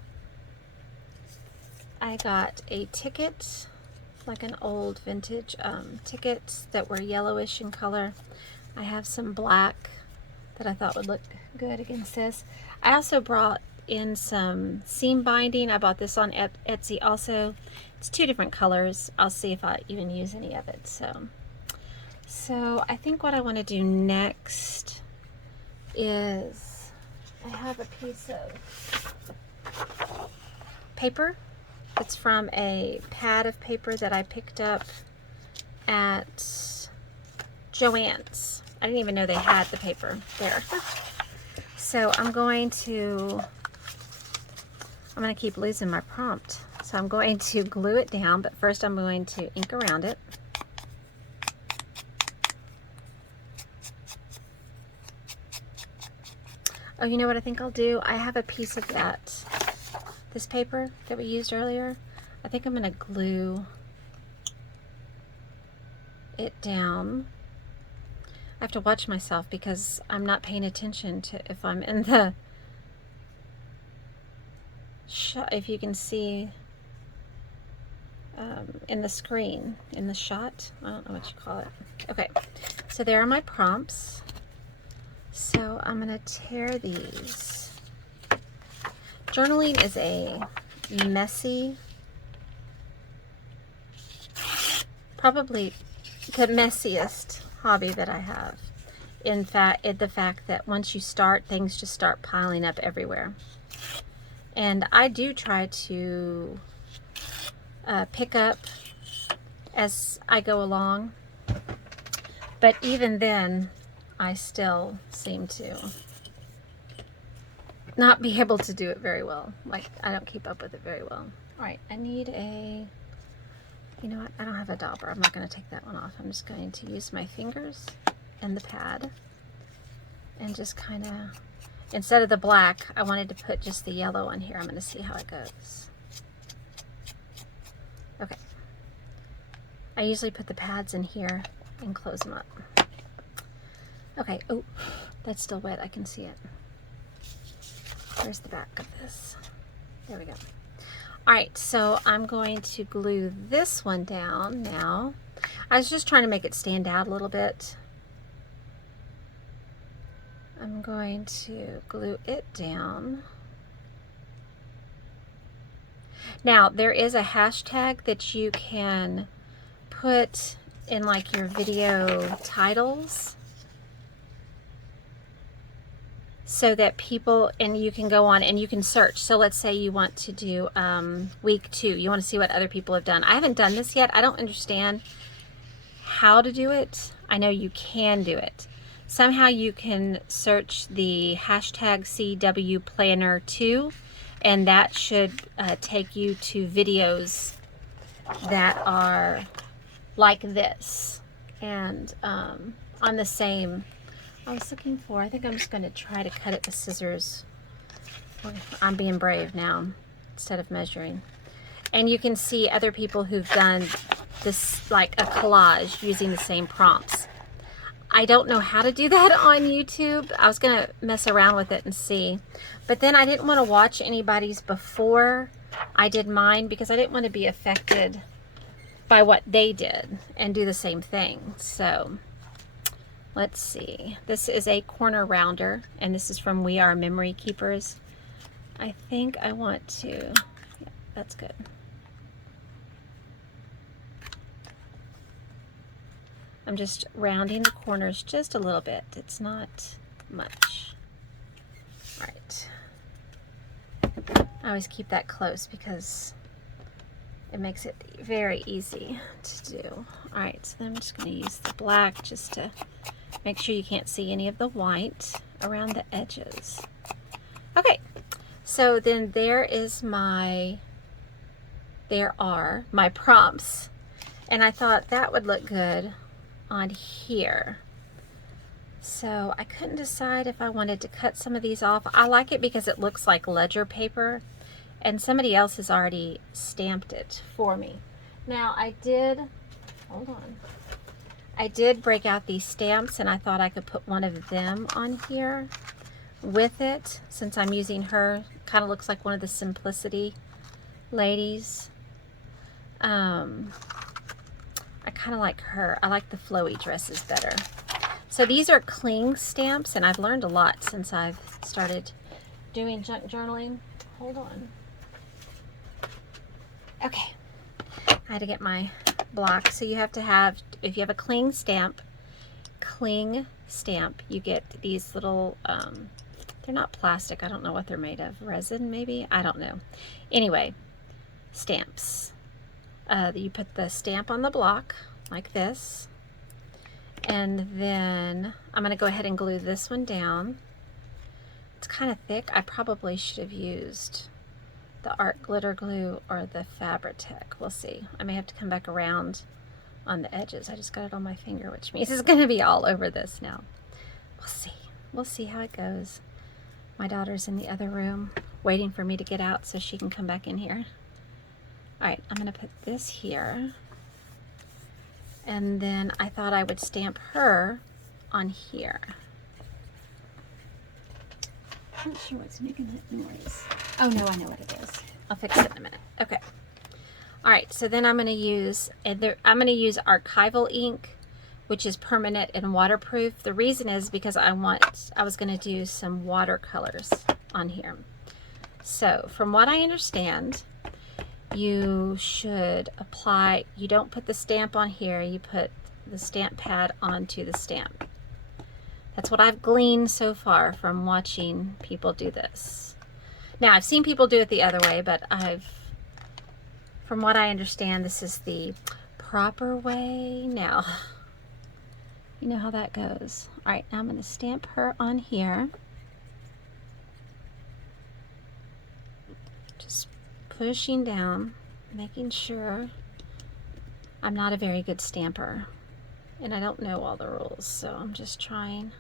I got a ticket, like an old vintage ticket that were yellowish in color. I have some black that I thought would look good against this. I also brought in some seam binding. I bought this on Etsy also. It's 2 different colors. I'll see if I even use any of it. So I think what I want to do next is I have a piece of paper. It's from a pad of paper that I picked up at Joann's. I didn't even know they had the paper there. So I'm going to keep losing my prompt. So I'm going to glue it down, but first I'm going to ink around it. Oh, you know what I think I'll do? I have a piece of this paper that we used earlier. I think I'm going to glue it down. I have to watch myself because I'm not paying attention to if I'm in the shot, if you can see in the screen, in the shot. I don't know what you call it. Okay, so there are my prompts. So I'm going to tear these. Journaling is a messy, probably the messiest hobby that I have. In fact, the fact that once you start, things just start piling up everywhere. And I do try to pick up as I go along, but even then, I still seem to not be able to do it very well. Like, I don't keep up with it very well. All right, I need a, you know what, I don't have a dauber. I'm not going to take that one off. I'm just going to use my fingers and the pad and just kind of, instead of the black, I wanted to put just the yellow on here. I'm going to see how it goes. Okay. I usually put the pads in here and close them up. Okay, oh, that's still wet. I can see it. Where's the back of this? There we go. All right, so I'm going to glue this one down now. I was just trying to make it stand out a little bit. I'm going to glue it down. Now, there is a hashtag that you can put in like your video titles. so that people, and you can go on and you can search. So let's say you want to do week 2. You want to see what other people have done. I haven't done this yet. I don't understand how to do it. I know you can do it. Somehow you can search the hashtag CW Planner 2, and that should take you to videos that are like this. And on the same, I was looking for, I think I'm just going to try to cut it with scissors. I'm being brave now instead of measuring. And you can see other people who've done this, like a collage using the same prompts. I don't know how to do that on YouTube. I was going to mess around with it and see. But then I didn't want to watch anybody's before I did mine, because I didn't want to be affected by what they did and do the same thing. So let's see. This is a corner rounder, and this is from We Are Memory Keepers. I think I want to, yeah, that's good. I'm just rounding the corners just a little bit. It's not much. All right. I always keep that close because it makes it very easy to do. All right, so then I'm just going to use the black just to make sure you can't see any of the white around the edges. Okay, so then there are my prompts, and I thought that would look good on here. So I couldn't decide if I wanted to cut some of these off. I like it because it looks like ledger paper, and somebody else has already stamped it for me. Now I did, hold on, I did break out these stamps, and I thought I could put one of them on here with it, since I'm using her. Kind of looks like one of the Simplicity ladies. I kind of like her. I like the flowy dresses better. So these are cling stamps, and I've learned a lot since I've started doing junk journaling. Hold on. Okay. I had to get my block. So you have to have, if you have a cling stamp, you get these little, they're not plastic. I don't know what they're made of. Resin, maybe? I don't know. Anyway, stamps. You put the stamp on the block like this, and then I'm going to go ahead and glue this one down. It's kind of thick. I probably should have used the art glitter glue or the Fabri-Tac. We'll see. I may have to come back around on the edges. I just got it on my finger, which means it's going to be all over this now. We'll see. We'll see how it goes. My daughter's in the other room waiting for me to get out so she can come back in here. All right, I'm going to put this here, and then I thought I would stamp her on here. I'm not sure what's making that noise. Oh no, I know what it is. I'll fix it in a minute. Okay. All right, so then I'm going to use Archival Ink, which is permanent and waterproof. The reason is because I was going to do some watercolors on here. So from what I understand, you should apply, you don't put the stamp on here, you put the stamp pad onto the stamp. That's what I've gleaned so far from watching people do this. Now, I've seen people do it the other way, but from what I understand, this is the proper way. Now, you know how that goes. All right, now I'm going to stamp her on here. Just pushing down, making sure. I'm not a very good stamper, and I don't know all the rules, so I'm just trying.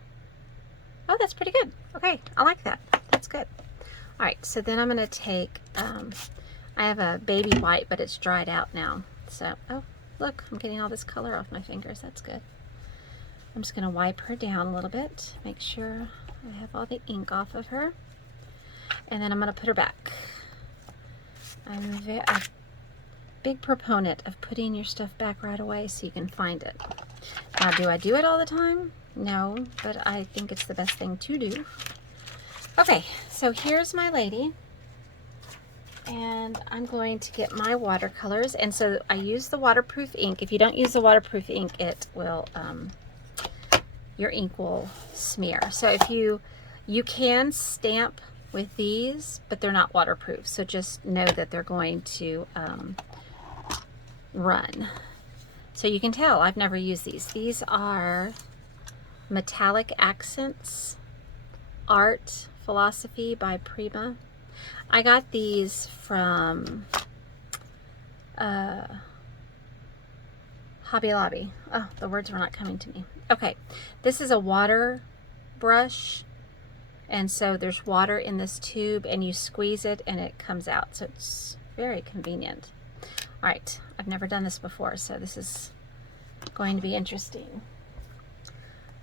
Oh, that's pretty good. Okay, I like that. That's good. All right, so then I'm going to take, I have a baby white, but it's dried out now. So, oh, look, I'm getting all this color off my fingers. That's good. I'm just going to wipe her down a little bit, make sure I have all the ink off of her, and then I'm going to put her back. I'm a big proponent of putting your stuff back right away so you can find it. Now, do I do it all the time? No, but I think it's the best thing to do. Okay, so here's my lady, and I'm going to get my watercolors. And so I use the waterproof ink. If you don't use the waterproof ink, it will, your ink will smear. So if you You can stamp with these, but they're not waterproof, so just know that they're going to run. So you can tell I've never used these. These are Metallic Accents Art Philosophy by Prima. I got these from Hobby Lobby. Oh, the words were not coming to me. Okay, this is a water brush, and so there's water in this tube, and you squeeze it and it comes out, so it's very convenient. All right, I've never done this before, so this is going to be interesting.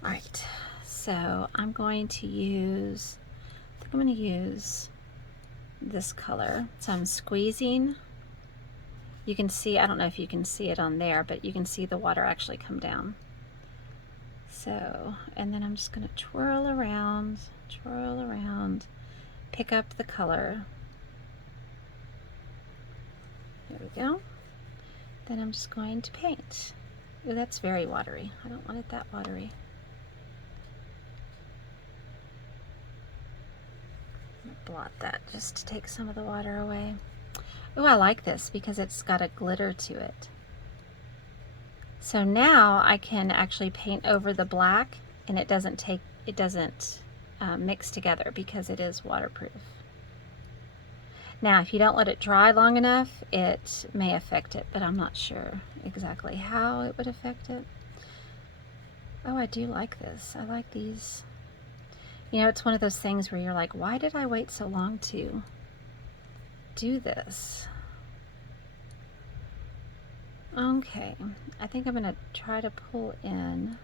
All right, so I'm going to use, I think I'm going to use this color. So I'm squeezing. You can see, I don't know if you can see it on there, but you can see the water actually come down. So, and then I'm just going to twirl around, pick up the color. There we go. Then I'm just going to paint. Ooh, that's very watery. I don't want it that watery. I'm going to blot that just to take some of the water away. Ooh, I like this because it's got a glitter to it. So now I can actually paint over the black, and it doesn't mix together because it is waterproof. Now, if you don't let it dry long enough, it may affect it, but I'm not sure exactly how it would affect it. Oh, I do like this. I like these. You know, it's one of those things where you're like, why did I wait so long to do this? Okay, I think I'm going to try to pull in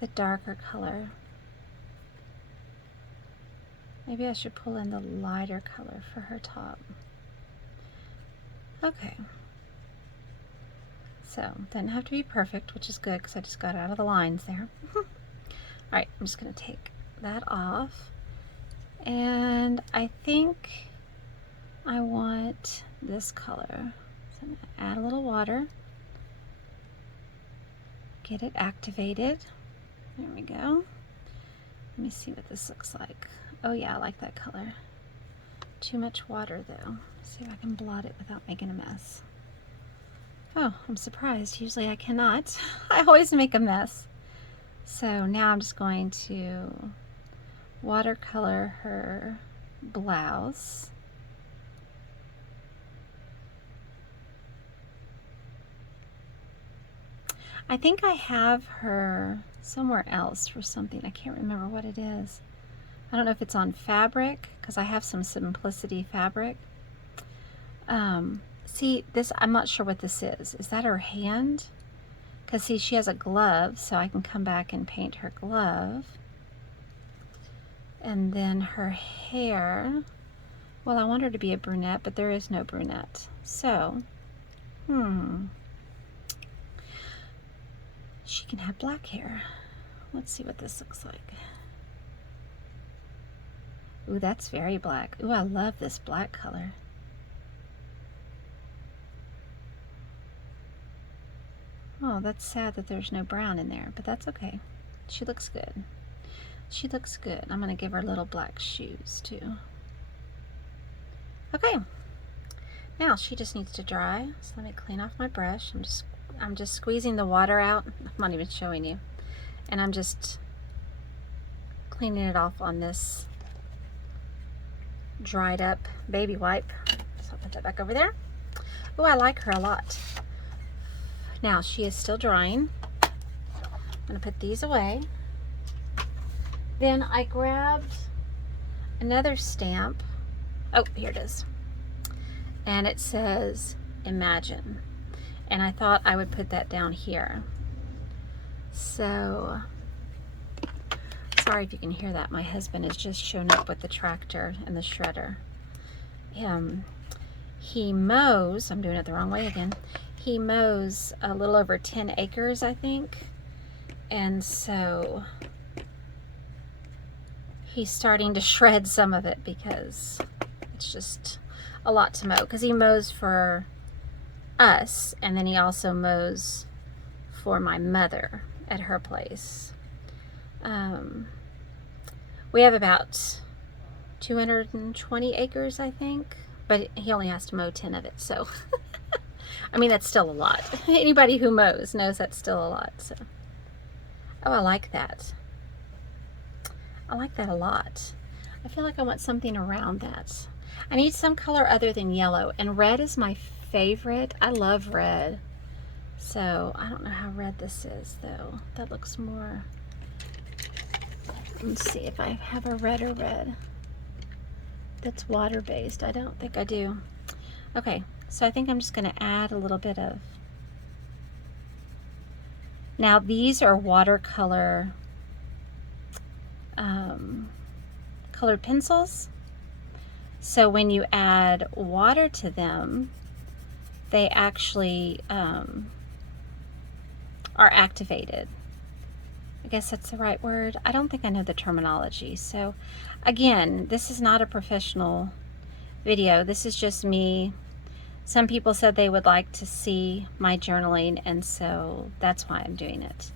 the darker color. Maybe I should pull in the lighter color for her top. Okay. So, didn't have to be perfect, which is good because I just got out of the lines there. Alright, I'm just going to take that off. And I think I want this color. So I'm going to add a little water. Get it activated. There we go. Let me see what this looks like. Oh yeah, I like that color. Too much water though. Let's see if I can blot it without making a mess. Oh, I'm surprised. Usually I cannot. I always make a mess. So now I'm just going to watercolor her blouse. I think I have her somewhere else for something. I can't remember what it is. I don't know if it's on fabric, because I have some Simplicity fabric. See, this, I'm not sure what this is. Is that her hand? Because see, she has a glove, so I can come back and paint her glove. And then her hair, well, I want her to be a brunette, but there is no brunette. So, she can have black hair. Let's see what this looks like. Ooh, that's very black. Ooh, I love this black color. Oh, that's sad that there's no brown in there, but that's okay. She looks good. She looks good. I'm gonna give her little black shoes too. Okay. Now she just needs to dry. So let me clean off my brush. I'm just squeezing the water out. I'm not even showing you. And I'm just cleaning it off on this dried up baby wipe. So I'll put that back over there. Oh, I like her a lot. Now she is still drying. I'm gonna put these away. Then I grabbed another stamp. Oh, here it is. And it says Imagine. And I thought I would put that down here. So, sorry if you can hear that. My husband has just shown up with the tractor and the shredder. He mows, I'm doing it the wrong way again. He mows a little over 10 acres, I think. And so he's starting to shred some of it because it's just a lot to mow. Because he mows for us, and then he also mows for my mother at her place. We have about 220 acres, I think, but he only has to mow 10 of it, so I mean, that's still a lot. Anybody who mows knows that's still a lot. So, oh, I like that. I like that a lot. I feel like I want something around that. I need some color other than yellow, and red is my favorite. I love red. So I don't know how red this is though. That looks more, let's see if I have a redder red that's water-based. I don't think I do. Okay, so I think I'm just going to add a little bit of, now these are watercolor colored pencils. So when you add water to them, they actually are activated. I guess that's the right word. I don't think I know the terminology. So again, this is not a professional video. This is just me. Some people said they would like to see my journaling, and so that's why I'm doing it.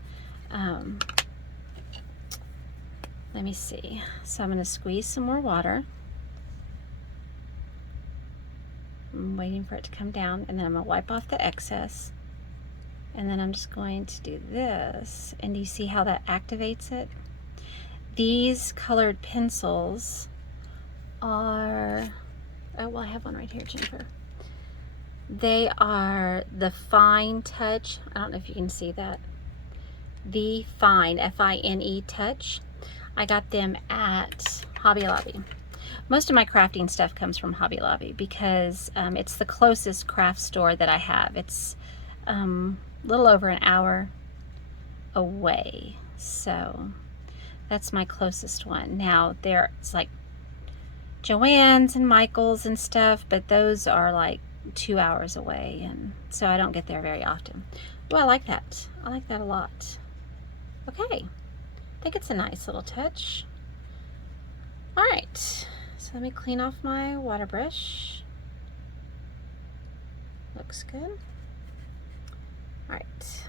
Let me see. So I'm going to squeeze some more water. I'm waiting for it to come down, and then I'm going to wipe off the excess. And then I'm just going to do this, and you see how that activates it? These colored pencils are, oh, well, I have one right here, Jennifer. They are the Fine Touch. I don't know if you can see that. The Fine, F-I-N-E Touch. I got them at Hobby Lobby. Most of my crafting stuff comes from Hobby Lobby because it's the closest craft store that I have. It's a little over an hour away, so that's my closest one. Now there's like Joann's and Michael's and stuff, but those are like 2 hours away, and so I don't get there very often. Well, I like that. I like that a lot. Okay, I think it's a nice little touch. All right, so let me clean off my water brush. Looks good. All right,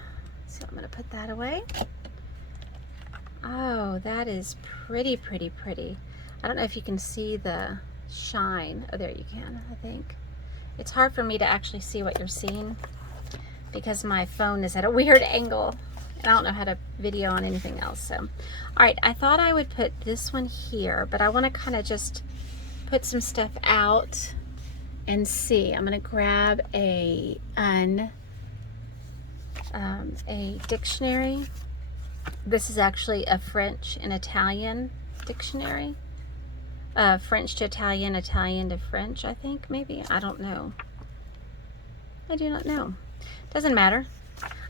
so I'm gonna put that away. Oh, that is pretty, pretty, pretty. I don't know if you can see the shine. Oh, there you can, I think. It's hard for me to actually see what you're seeing because my phone is at a weird angle, and I don't know how to video on anything else. So, all right, I thought I would put this one here, but I want to kind of just put some stuff out and see. I'm going to grab a dictionary. This is actually a French and Italian dictionary. French to Italian, Italian to French, I think, maybe. I don't know. I do not know. Doesn't matter.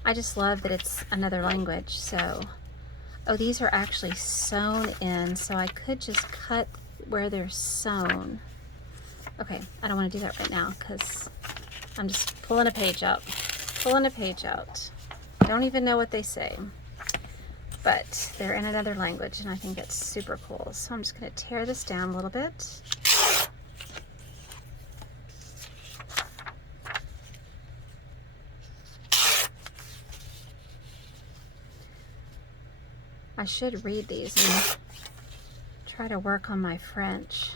I just love that it's another language. So, oh, these are actually sewn in, so I could just cut where they're sewn. Okay, I don't want to do that right now because I'm just pulling a page out. Pulling a page out. I don't even know what they say, but they're in another language, and I think it's super cool. So I'm just going to tear this down a little bit. I should read these and try to work on my French.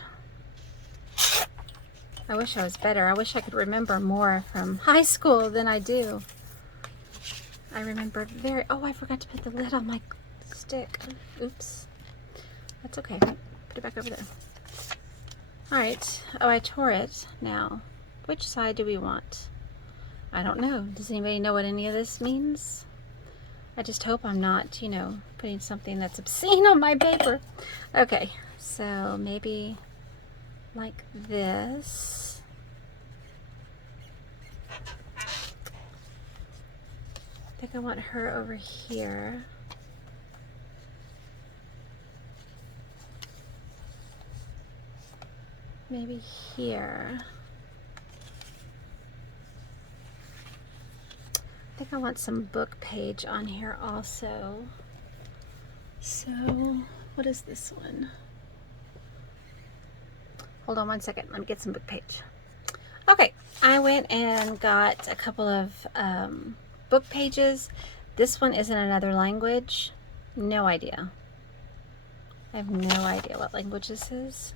I wish I was better. I wish I could remember more from high school than I do. I remember oh, I forgot to put the lid on my stick. Oops. That's okay. Put it back over there. All right. Oh, I tore it now. Which side do we want? I don't know. Does anybody know what any of this means? I just hope I'm not, you know, putting something that's obscene on my paper. Okay. So maybe like this. I think I want her over here. Maybe here. I think I want some book page on here also. So, what is this one? Hold on one second. Let me get some book page. Okay, I went and got a couple of book pages. This one is in another language. No idea. I have no idea what language this is.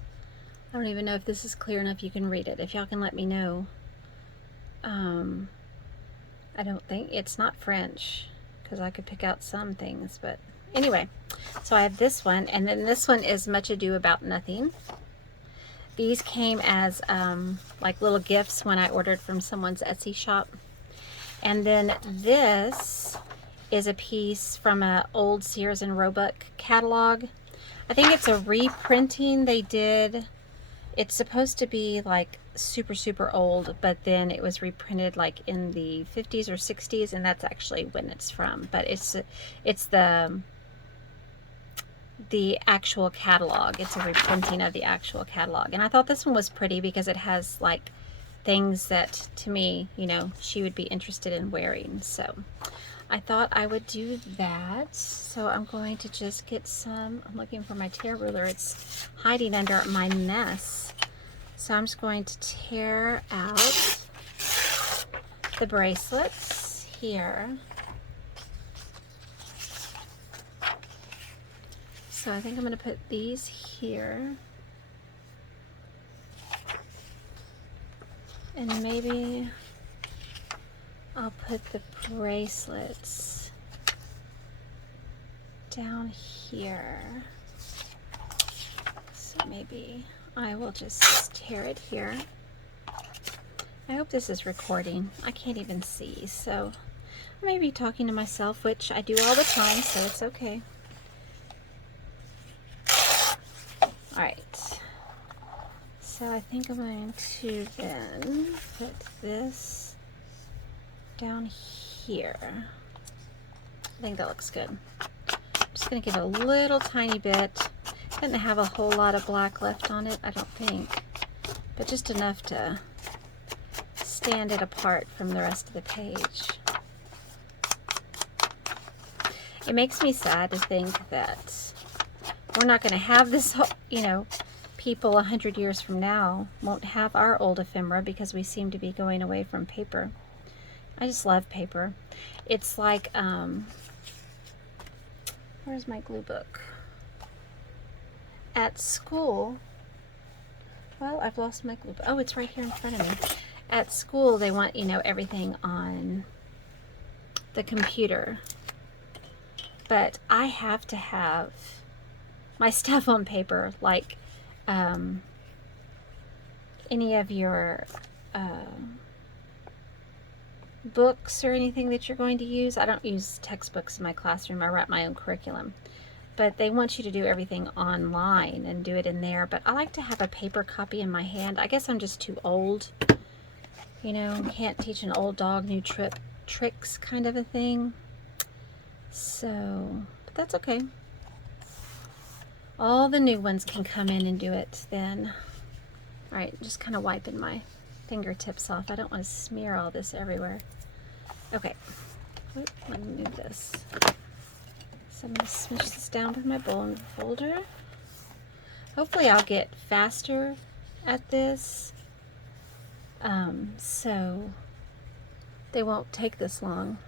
I don't even know if this is clear enough you can read it. If y'all can let me know. I don't think it's not French, because I could pick out some things, but anyway. So I have this one, and then this one is Much Ado About Nothing. These came as like little gifts when I ordered from someone's Etsy shop. And then this is a piece from an old Sears and Roebuck catalog. I think it's a reprinting they did. It's supposed to be like super, super old, but then it was reprinted like in the 50s or 60s, and that's actually when it's from. But it's the actual catalog. It's a reprinting of the actual catalog. And I thought this one was pretty because it has like things that, to me, you know, she would be interested in wearing. So I thought I would do that. So I'm going to just get some, I'm looking for my tear ruler. It's hiding under my mess. So I'm just going to tear out the bracelets here. So I think I'm going to put these here. And maybe I'll put the bracelets down here. So maybe I will just tear it here. I hope this is recording. I can't even see, so I may be talking to myself, which I do all the time, so it's okay. Alright, so I think I'm going to then put this down here. I think that looks good. I'm just going to give it a little tiny bit. Didn't have a whole lot of black left on it, I don't think, but just enough to stand it apart from the rest of the page. It makes me sad to think that we're not going to have this, you know, people 100 years from now won't have our old ephemera because we seem to be going away from paper. I just love paper. It's like, where's my glue book? At school, well, I've lost my glue book. Oh, it's right here in front of me. At school, they want, you know, everything on the computer. But I have to have my stuff on paper, like any of your books or anything that you're going to use. I don't use textbooks in my classroom. I write my own curriculum. But they want you to do everything online and do it in there. But I like to have a paper copy in my hand. I guess I'm just too old. You know, can't teach an old dog new tricks kind of a thing. So, but that's okay. All the new ones can come in and do it then. Alright, just kind of wiping my fingertips off. I don't want to smear all this everywhere. Okay, oop, let me move this. So I'm going to smush this down with my bone folder. Hopefully I'll get faster at this, so they won't take this long.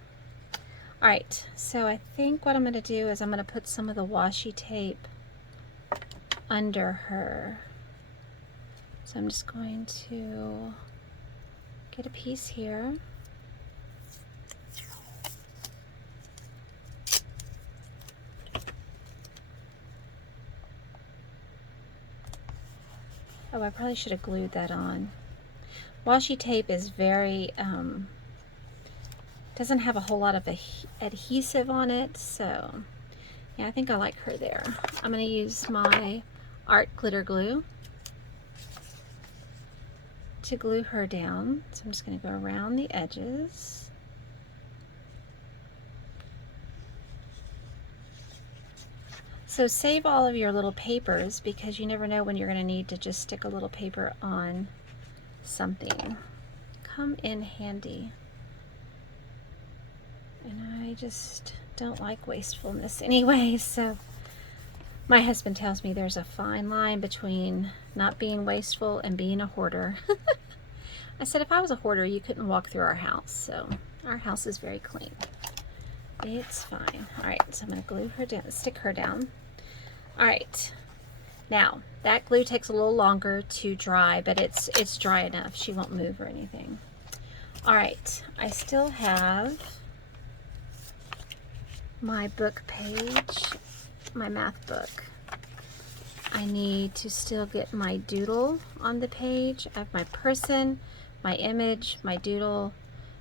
Alright, so I think what I'm going to do is I'm going to put some of the washi tape under her. So I'm just going to get a piece here. Oh, I probably should have glued that on. Washi tape is very, doesn't have a whole lot of adhesive on it, so yeah, I think I like her there. I'm going to use my art glitter glue to glue her down. So I'm just going to go around the edges. So save all of your little papers because you never know when you're going to need to just stick a little paper on something. Come in handy. And I just don't like wastefulness anyway, so my husband tells me there's a fine line between not being wasteful and being a hoarder. I said if I was a hoarder you couldn't walk through our house, so our house is very clean. It's fine. Alright, so I'm going to glue her down, stick her down. Alright, Now, that glue takes a little longer to dry, but it's dry enough. She won't move or anything. All right, I still have my book page, my math book. I need to still get my doodle on the page. I have my person, my image, my doodle.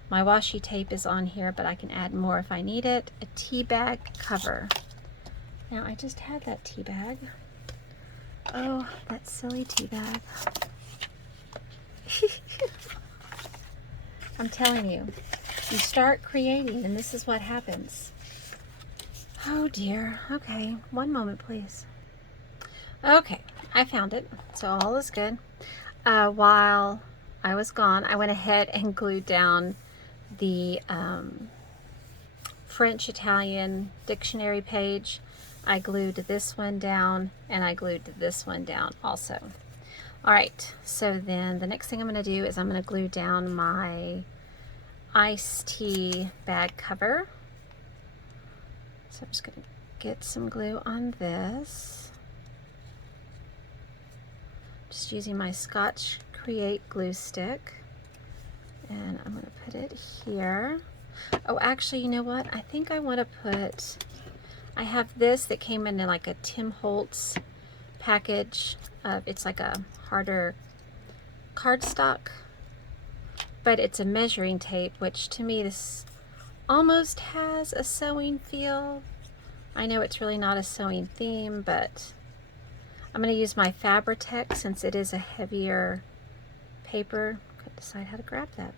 My washi tape is on here, but I can add more if I need it. A tea bag cover. Now, I just had that tea bag. Oh, that silly tea bag. I'm telling you, you start creating and this is what happens. Oh dear. Okay, one moment please. Okay, I found it, so all is good. While I was gone, I went ahead and glued down the French-Italian dictionary page. I glued this one down and I glued this one down also. All right, so then the next thing I'm going to do is I'm going to glue down my iced tea bag cover. So I'm just going to get some glue on this. Just using my Scotch Create glue stick. And I'm going to put it here. Oh, actually, you know what? I think I want to put, I have this that came in like a Tim Holtz package. It's like a harder cardstock, but it's a measuring tape, which to me this almost has a sewing feel. I know it's really not a sewing theme, but I'm going to use my Fabri-Tac since it is a heavier paper. Couldn't decide how to grab that.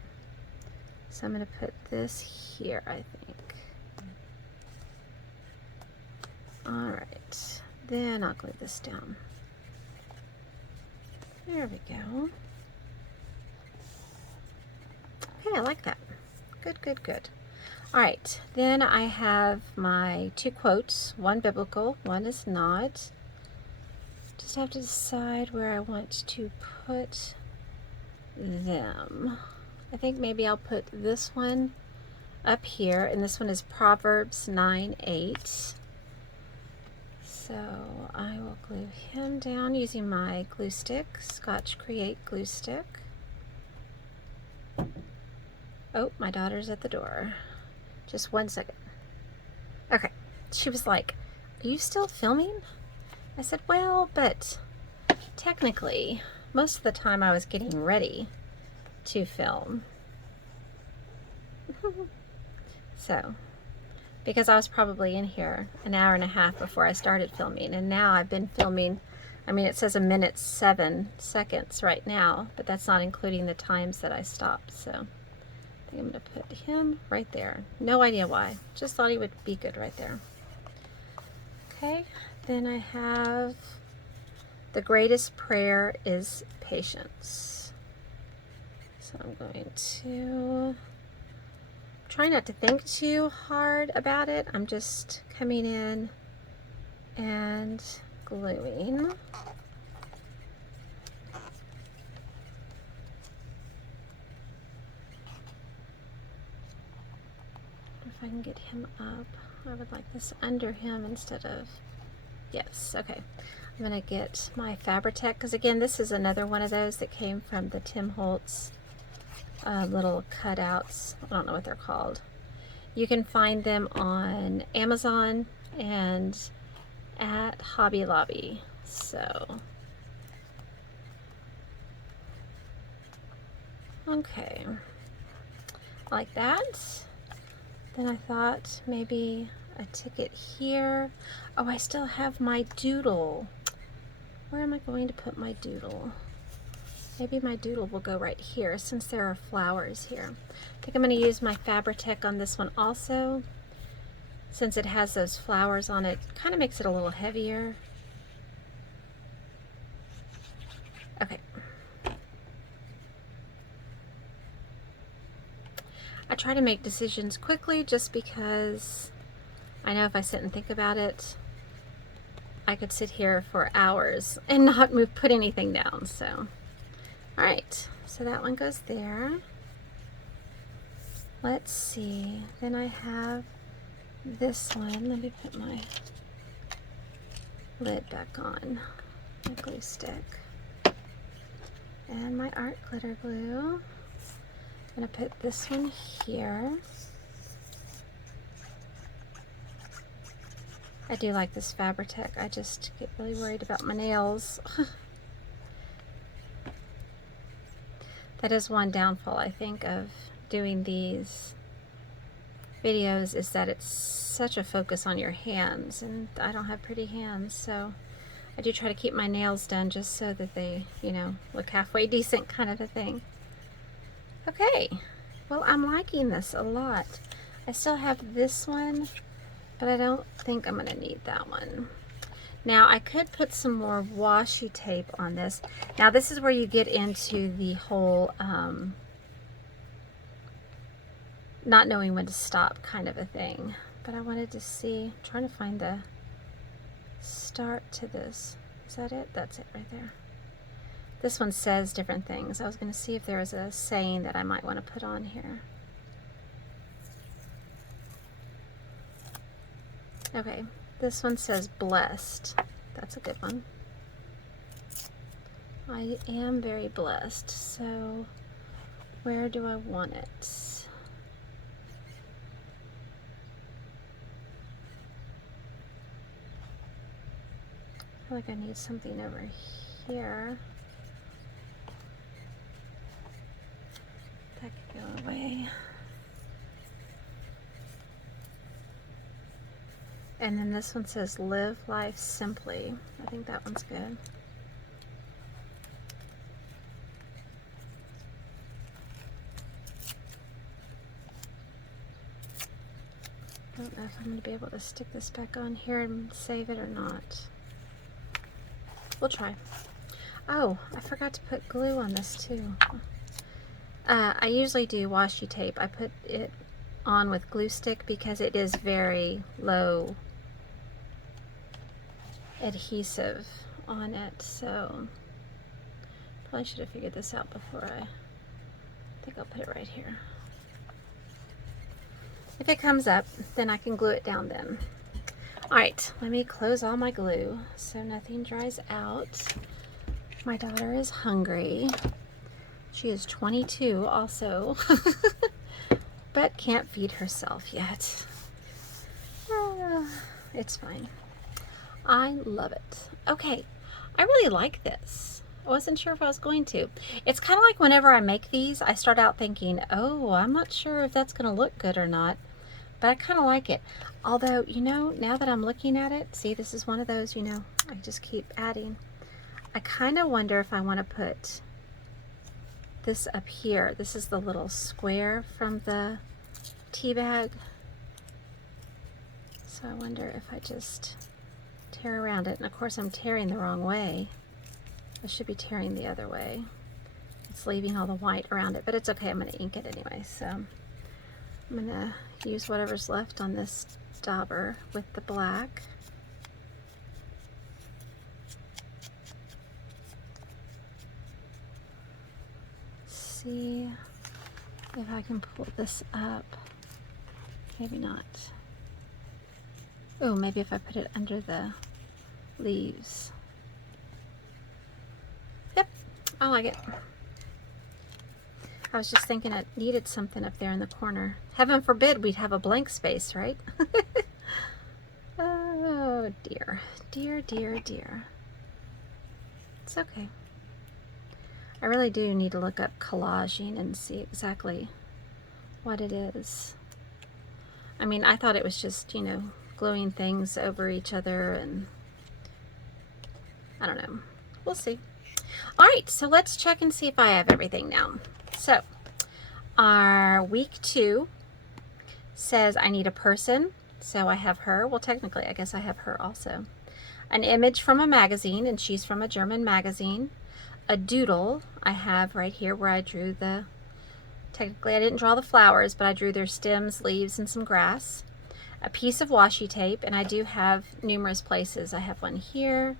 So I'm going to put this here, I think. Alright, then I'll glue this down. There we go. Okay, I like that. Good, good, good. Alright, then I have my two quotes, one biblical, one is not. Just have to decide where I want to put them. I think maybe I'll put this one up here, and this one is Proverbs 9:8. So I will glue him down using my glue stick, Scotch Create glue stick. Oh, my daughter's at the door. Just 1 second. Okay, she was like, "Are you still filming?" I said, "Well, but technically, most of the time I was getting ready to film." So, because I was probably in here an hour and a half before I started filming, and now I've been filming, I mean, it says 1:07 right now, but that's not including the times that I stopped, so I think I'm going to put him right there. No idea why, just thought he would be good right there. Okay, then I have the greatest prayer is patience. So I'm going to try not to think too hard about it. I'm just coming in and gluing. If I can get him up, I would like this under him instead of, yes, okay. I'm going to get my Fabri-Tac, because again, this is another one of those that came from the Tim Holtz little cutouts. I don't know what they're called. You can find them on Amazon and at Hobby Lobby. So, okay, like that. Then I thought maybe a ticket here. Oh, I still have my doodle. Where am I going to put my doodle? Maybe my doodle will go right here since there are flowers here. I think I'm going to use my Fabri-Tac on this one also. Since it has those flowers on it, kind of makes it a little heavier. Okay. I try to make decisions quickly just because I know if I sit and think about it, I could sit here for hours and not put anything down. So, all right, so that one goes there. Let's see, then I have this one. Let me put my lid back on. my glue stick and my art glitter glue. I'm going to put this one here. I do like this Fabri-Tac. I just get really worried about my nails. That is one downfall, I think, of doing these videos, is that it's such a focus on your hands, and I don't have pretty hands, so I do try to keep my nails done just so that they, you know, look halfway decent, kind of a thing. Okay, well, I'm liking this a lot. I still have this one, but I don't think I'm gonna need that one. Now, I could put some more washi tape on this. Now, this is where you get into the whole not knowing when to stop kind of a thing. But I wanted to see, I'm trying to find the start to this. Is that it? That's it right there. This one says different things. I was going to see if there was a saying that I might want to put on here. Okay, this one says blessed. That's a good one. I am very blessed, so where do I want it? I feel like I need something over here. That could go away. And then this one says live life simply. I think that one's good. I don't know if I'm going to be able to stick this back on here and save it or not. We'll try. Oh, I forgot to put glue on this too. I usually do washi tape. I put it on with glue stick because it is very low adhesive on it, so probably should have figured this out before. I think I'll put it right here. If it comes up, then I can glue it down then. Alright, let me close all my glue so nothing dries out. My daughter is hungry. She is 22 also, but can't feed herself yet. It's fine. I love it. Okay, I really like this. I wasn't sure if I was going to. It's kind of like whenever I make these, I start out thinking, oh, I'm not sure if that's going to look good or not, but I kind of like it. Although, you know, now that I'm looking at it, see, this is one of those, you know, I just keep adding. I kind of wonder if I want to put this up here. This is the little square from the tea bag. So I wonder if I just tear around it. And of course I'm tearing the wrong way. I should be tearing the other way. It's leaving all the white around it, but it's okay. I'm going to ink it anyway. So I'm going to use whatever's left on this dauber with the black. See if I can pull this up. Maybe not. Oh, maybe if I put it under the leaves. Yep, I like it. I was just thinking it needed something up there in the corner. Heaven forbid we'd have a blank space, right? Oh dear, dear, dear, dear. It's okay. I really do need to look up collaging and see exactly what it is. I mean, I thought it was just, you know, gluing things over each other, and I don't know. We'll see. All right, so let's check and see if I have everything now. So our week 2 says I need a person, so I have her. Well, technically, I guess I have her also. An image from a magazine, and she's from a German magazine. A doodle I have right here where I drew the, technically I didn't draw the flowers, but I drew their stems, leaves, and some grass. A piece of washi tape, and I do have numerous places. I have one here,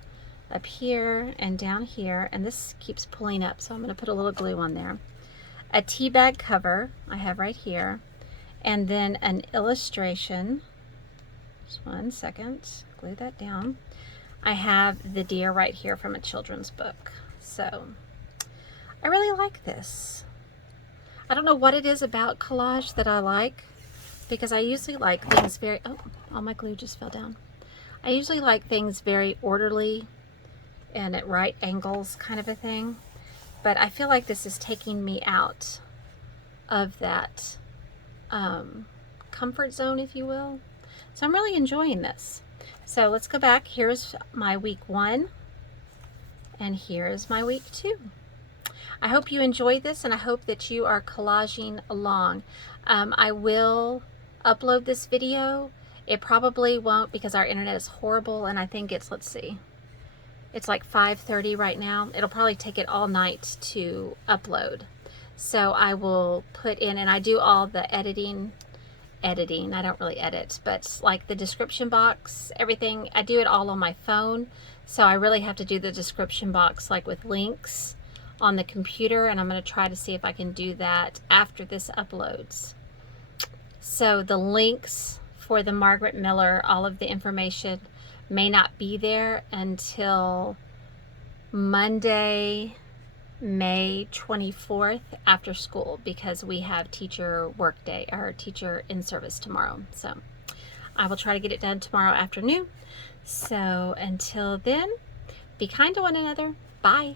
up here, and down here, and this keeps pulling up, so I'm going to put a little glue on there. A tea bag cover I have right here, and then an illustration. Just one second, glue that down. I have the deer right here from a children's book. So I really like this. I don't know what it is about collage that I like, because I usually like things very, oh, all my glue just fell down. I usually like things very orderly and at right angles kind of a thing. But I feel like this is taking me out of that comfort zone, if you will. So I'm really enjoying this. So let's go back. Here's my week 1, and here's my week 2. I hope you enjoyed this, and I hope that you are collaging along. I will upload this video. It probably won't, because our internet is horrible, and I think it's, let's see, it's like 5:30 right now. It'll probably take it all night to upload. So I will put in, and I do all the editing. I don't really edit, but like the description box, everything, I do it all on my phone. So I really have to do the description box like with links on the computer, and I'm going to try to see if I can do that after this uploads. So the links for the Margaret Miller, all of the information may not be there until Monday, May 24th after school, because we have teacher work day, or teacher in service tomorrow. So I will try to get it done tomorrow afternoon. So until then, be kind to one another. Bye.